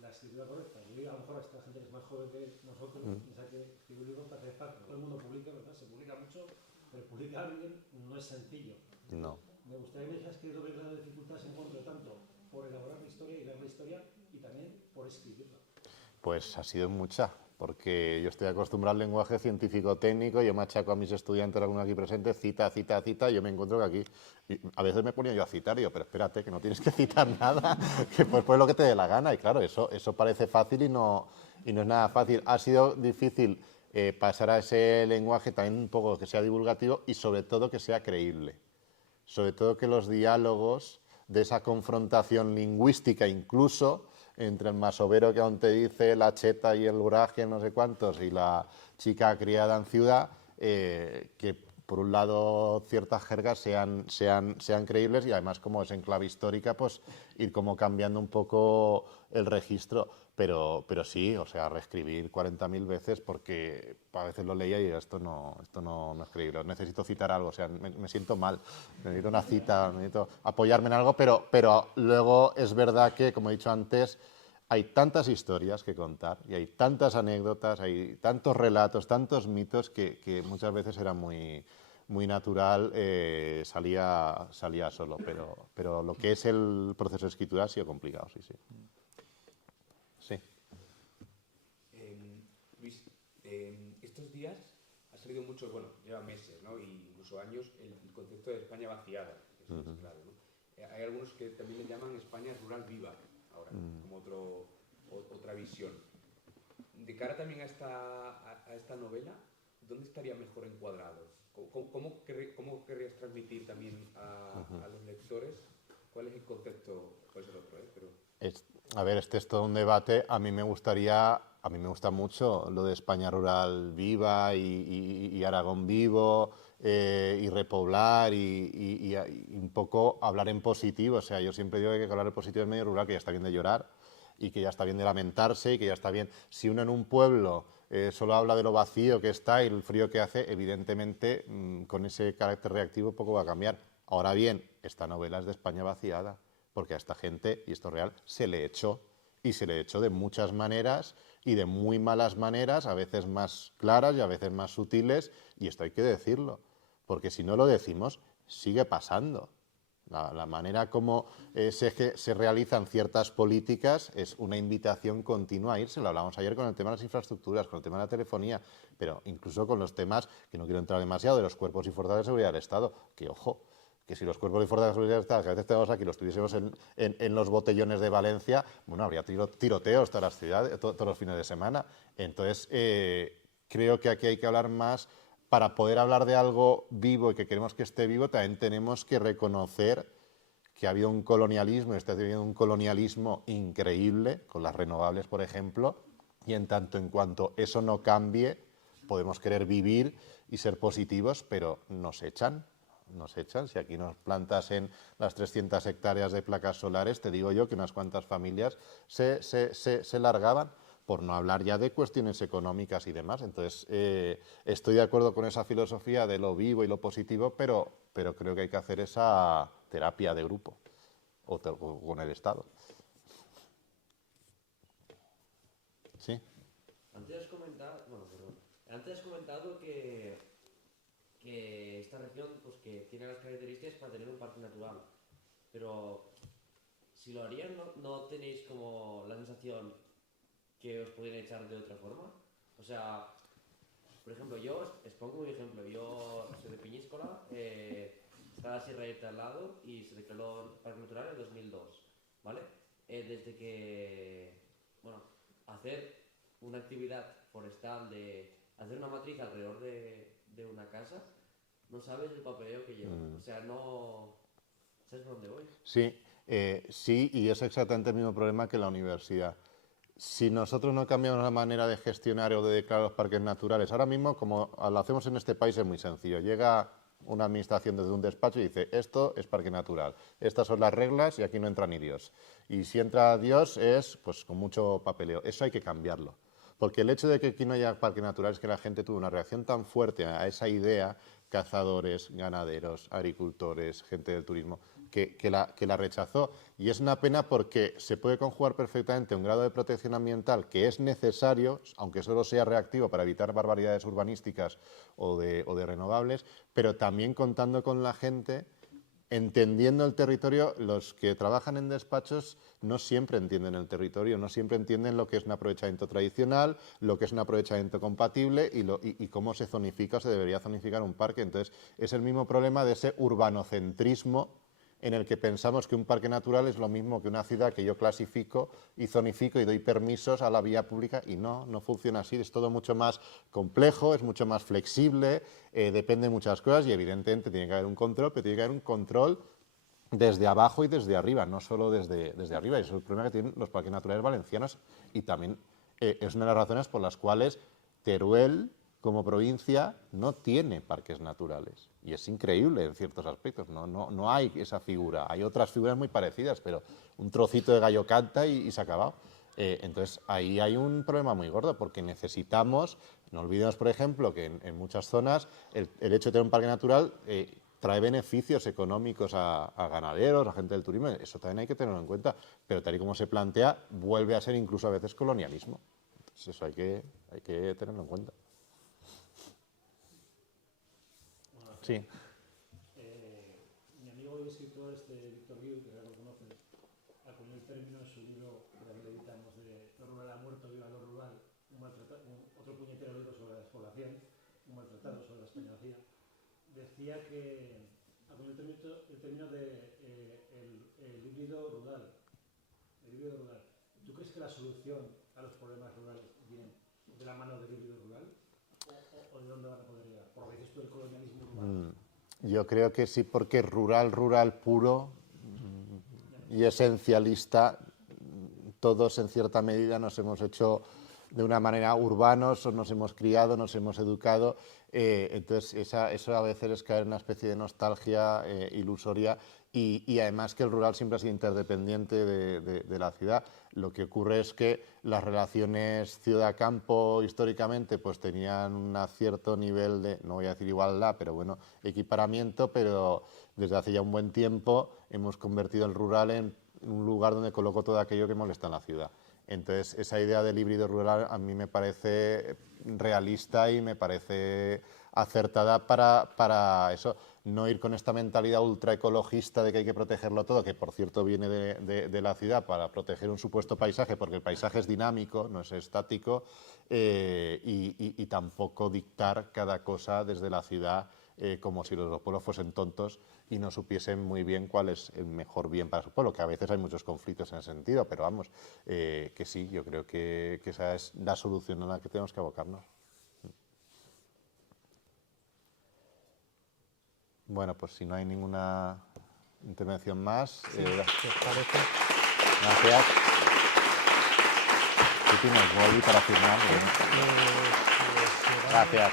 la escritura correcta. Yo a lo mejor esta gente que es más joven que nosotros piensa que escribir un libro para hacer fácil. Todo el mundo publica, ¿verdad? Se publica mucho, pero publicar a alguien no es sencillo. No. Me gustaría que me dijeras qué doble grado de dificultad se encuentra tanto por elaborar la historia y leer la historia y también por escribirla. Pues ha sido mucha, porque yo estoy acostumbrado al lenguaje científico-técnico, yo machaco a mis estudiantes, algunos aquí presentes, cita, y yo me encuentro que aquí, a veces me ponía yo a citar, y yo, pero espérate, que no tienes que citar nada, que pues lo que te dé la gana, y claro, eso parece fácil y no es nada fácil. Ha sido difícil pasar a ese lenguaje también un poco que sea divulgativo y sobre todo que sea creíble, sobre todo que los diálogos de esa confrontación lingüística incluso entre el masovero que aún te dice la cheta y el uraje no sé cuántos y la chica criada en ciudad, que por un lado ciertas jergas sean creíbles y además como es en clave histórica pues ir como cambiando un poco el registro, pero sí, o sea, reescribir 40.000 veces porque a veces lo leía y esto no es creíble, necesito citar algo, o sea, me siento mal, necesito una cita, necesito apoyarme en algo, pero luego es verdad que, como he dicho antes, hay tantas historias que contar y hay tantas anécdotas, hay tantos relatos, tantos mitos que muchas veces era muy natural, salía solo, pero lo que es el proceso de escritura ha sido complicado, sí. Sí. Luis, estos días salido mucho, bueno, lleva meses, ¿no? Y incluso años, el concepto de España vaciada, eso es claro, ¿no? Hay algunos que también le llaman España rural viva, ahora, como otra visión. De cara también a esta novela, ¿dónde estaría mejor encuadrado? ¿Cómo querrías transmitir también a los lectores? ¿Cuál es el concepto? Puede ser otro, pero... A ver, este es todo un debate. A mí me gusta mucho lo de España rural viva y Aragón vivo, y repoblar y un poco hablar en positivo. O sea, yo siempre digo que hay que hablar en positivo en medio rural, que ya está bien de llorar y que ya está bien de lamentarse y que ya está bien. Si uno en un pueblo solo habla de lo vacío que está y el frío que hace, evidentemente con ese carácter reactivo poco va a cambiar. Ahora bien, esta novela es de España vaciada, porque a esta gente, y esto es real, se le echó. Y se le echó de muchas maneras y de muy malas maneras, a veces más claras y a veces más sutiles, y esto hay que decirlo, porque si no lo decimos, sigue pasando. La manera como se realizan ciertas políticas es una invitación continua a irse. Lo hablamos ayer con el tema de las infraestructuras, con el tema de la telefonía, pero incluso con los temas, que no quiero entrar demasiado, de los cuerpos y fuerzas de seguridad del Estado, que ojo, que si los cuerpos y fuerzas de seguridad del Estado, que a veces tenemos aquí, los tuviésemos en los botellones de Valencia, bueno, habría tiroteos todas las ciudades, todos los fines de semana. Entonces, creo que aquí hay que hablar más. Para poder hablar de algo vivo y que queremos que esté vivo, también tenemos que reconocer que ha habido un colonialismo, y está habiendo un colonialismo increíble, con las renovables, por ejemplo, y en tanto en cuanto eso no cambie, podemos querer vivir y ser positivos, pero nos echan. Si aquí nos plantasen las 300 hectáreas de placas solares, te digo yo que unas cuantas familias se largaban, por no hablar ya de cuestiones económicas y demás. Entonces, estoy de acuerdo con esa filosofía de lo vivo y lo positivo, pero creo que hay que hacer esa terapia de grupo o con el Estado. Sí. Antes has comentado que esta región pues, que tiene las características para tener un parque natural, pero si lo harían, ¿no tenéis como la sensación que os podrían echar de otra forma? O sea, por ejemplo, yo os pongo un ejemplo. Yo soy de Peñíscola, está la Sierra Irta al lado y se declaró Parque Natural en 2002, ¿vale? Desde que, bueno, hacer una actividad forestal de hacer una matriz alrededor de una casa, no sabes el papeleo que lleva. O sea, no... ¿Sabes por dónde voy? Sí, sí, y es exactamente el mismo problema que la universidad. Si nosotros no cambiamos la manera de gestionar o de declarar los parques naturales, ahora mismo, como lo hacemos en este país, es muy sencillo. Llega una administración desde un despacho y dice, esto es parque natural, estas son las reglas y aquí no entra ni Dios. Y si entra Dios es pues con mucho papeleo. Eso hay que cambiarlo. Porque el hecho de que aquí no haya parque natural es que la gente tuvo una reacción tan fuerte a esa idea, cazadores, ganaderos, agricultores, gente del turismo, que la rechazó. Y es una pena porque se puede conjugar perfectamente un grado de protección ambiental que es necesario, aunque solo sea reactivo para evitar barbaridades urbanísticas o de renovables, pero también contando con la gente, entendiendo el territorio. Los que trabajan en despachos no siempre entienden el territorio, no siempre entienden lo que es un aprovechamiento tradicional, lo que es un aprovechamiento compatible y cómo se zonifica o se debería zonificar un parque. Entonces, es el mismo problema de ese urbanocentrismo en el que pensamos que un parque natural es lo mismo que una ciudad que yo clasifico y zonifico y doy permisos a la vía pública, y no funciona así. Es todo mucho más complejo, es mucho más flexible, depende de muchas cosas y evidentemente tiene que haber un control, pero tiene que haber un control desde abajo y desde arriba, no solo desde arriba. Y eso es el problema que tienen los parques naturales valencianos, y también es una de las razones por las cuales Teruel, como provincia, no tiene parques naturales. Y es increíble en ciertos aspectos, no hay esa figura. Hay otras figuras muy parecidas, pero un trocito de gallo canta y se ha acabado. Entonces, ahí hay un problema muy gordo, porque necesitamos, no olvidemos, por ejemplo, que en muchas zonas el hecho de tener un parque natural trae beneficios económicos a ganaderos, a gente del turismo. Eso también hay que tenerlo en cuenta, pero tal y como se plantea, vuelve a ser incluso a veces colonialismo. Entonces, eso hay que tenerlo en cuenta. Sí. Mi amigo y escritor Víctor Guiu, que lo conoces, acuñó el término en su libro que también le editamos de Lo rural ha muerto, viva lo rural, otro puñetero libro sobre la despoblación, un buen tratado sobre la España vacía, decía que el término de el híbrido rural. El híbrido rural. ¿Tú crees que la solución a los problemas rurales viene de la mano del híbrido rural? ¿O de dónde van a poder llegar? Por lo que dices tú, el colonialismo urbano. Yo creo que sí, porque rural puro y esencialista, todos en cierta medida nos hemos hecho de una manera urbanos, o nos hemos criado, nos hemos educado, entonces eso a veces es caer en una especie de nostalgia ilusoria y además que el rural siempre ha sido interdependiente de la ciudad. Lo que ocurre es que las relaciones ciudad-campo históricamente pues tenían un cierto nivel de, no voy a decir igualdad, pero bueno, equiparamiento, pero desde hace ya un buen tiempo hemos convertido el rural en un lugar donde coloco todo aquello que molesta en la ciudad. Entonces, esa idea del híbrido rural a mí me parece realista y me parece acertada para eso, no ir con esta mentalidad ultraecologista de que hay que protegerlo todo, que por cierto viene de la ciudad para proteger un supuesto paisaje, porque el paisaje es dinámico, no es estático, y tampoco dictar cada cosa desde la ciudad como si los pueblos fuesen tontos y no supiesen muy bien cuál es el mejor bien para su pueblo, que a veces hay muchos conflictos en ese sentido, pero vamos, que sí, yo creo que esa es la solución a la que tenemos que abocarnos. Bueno, pues si no hay ninguna intervención más, parece. gracias. ¿Tú tienes boli para firmar? Gracias.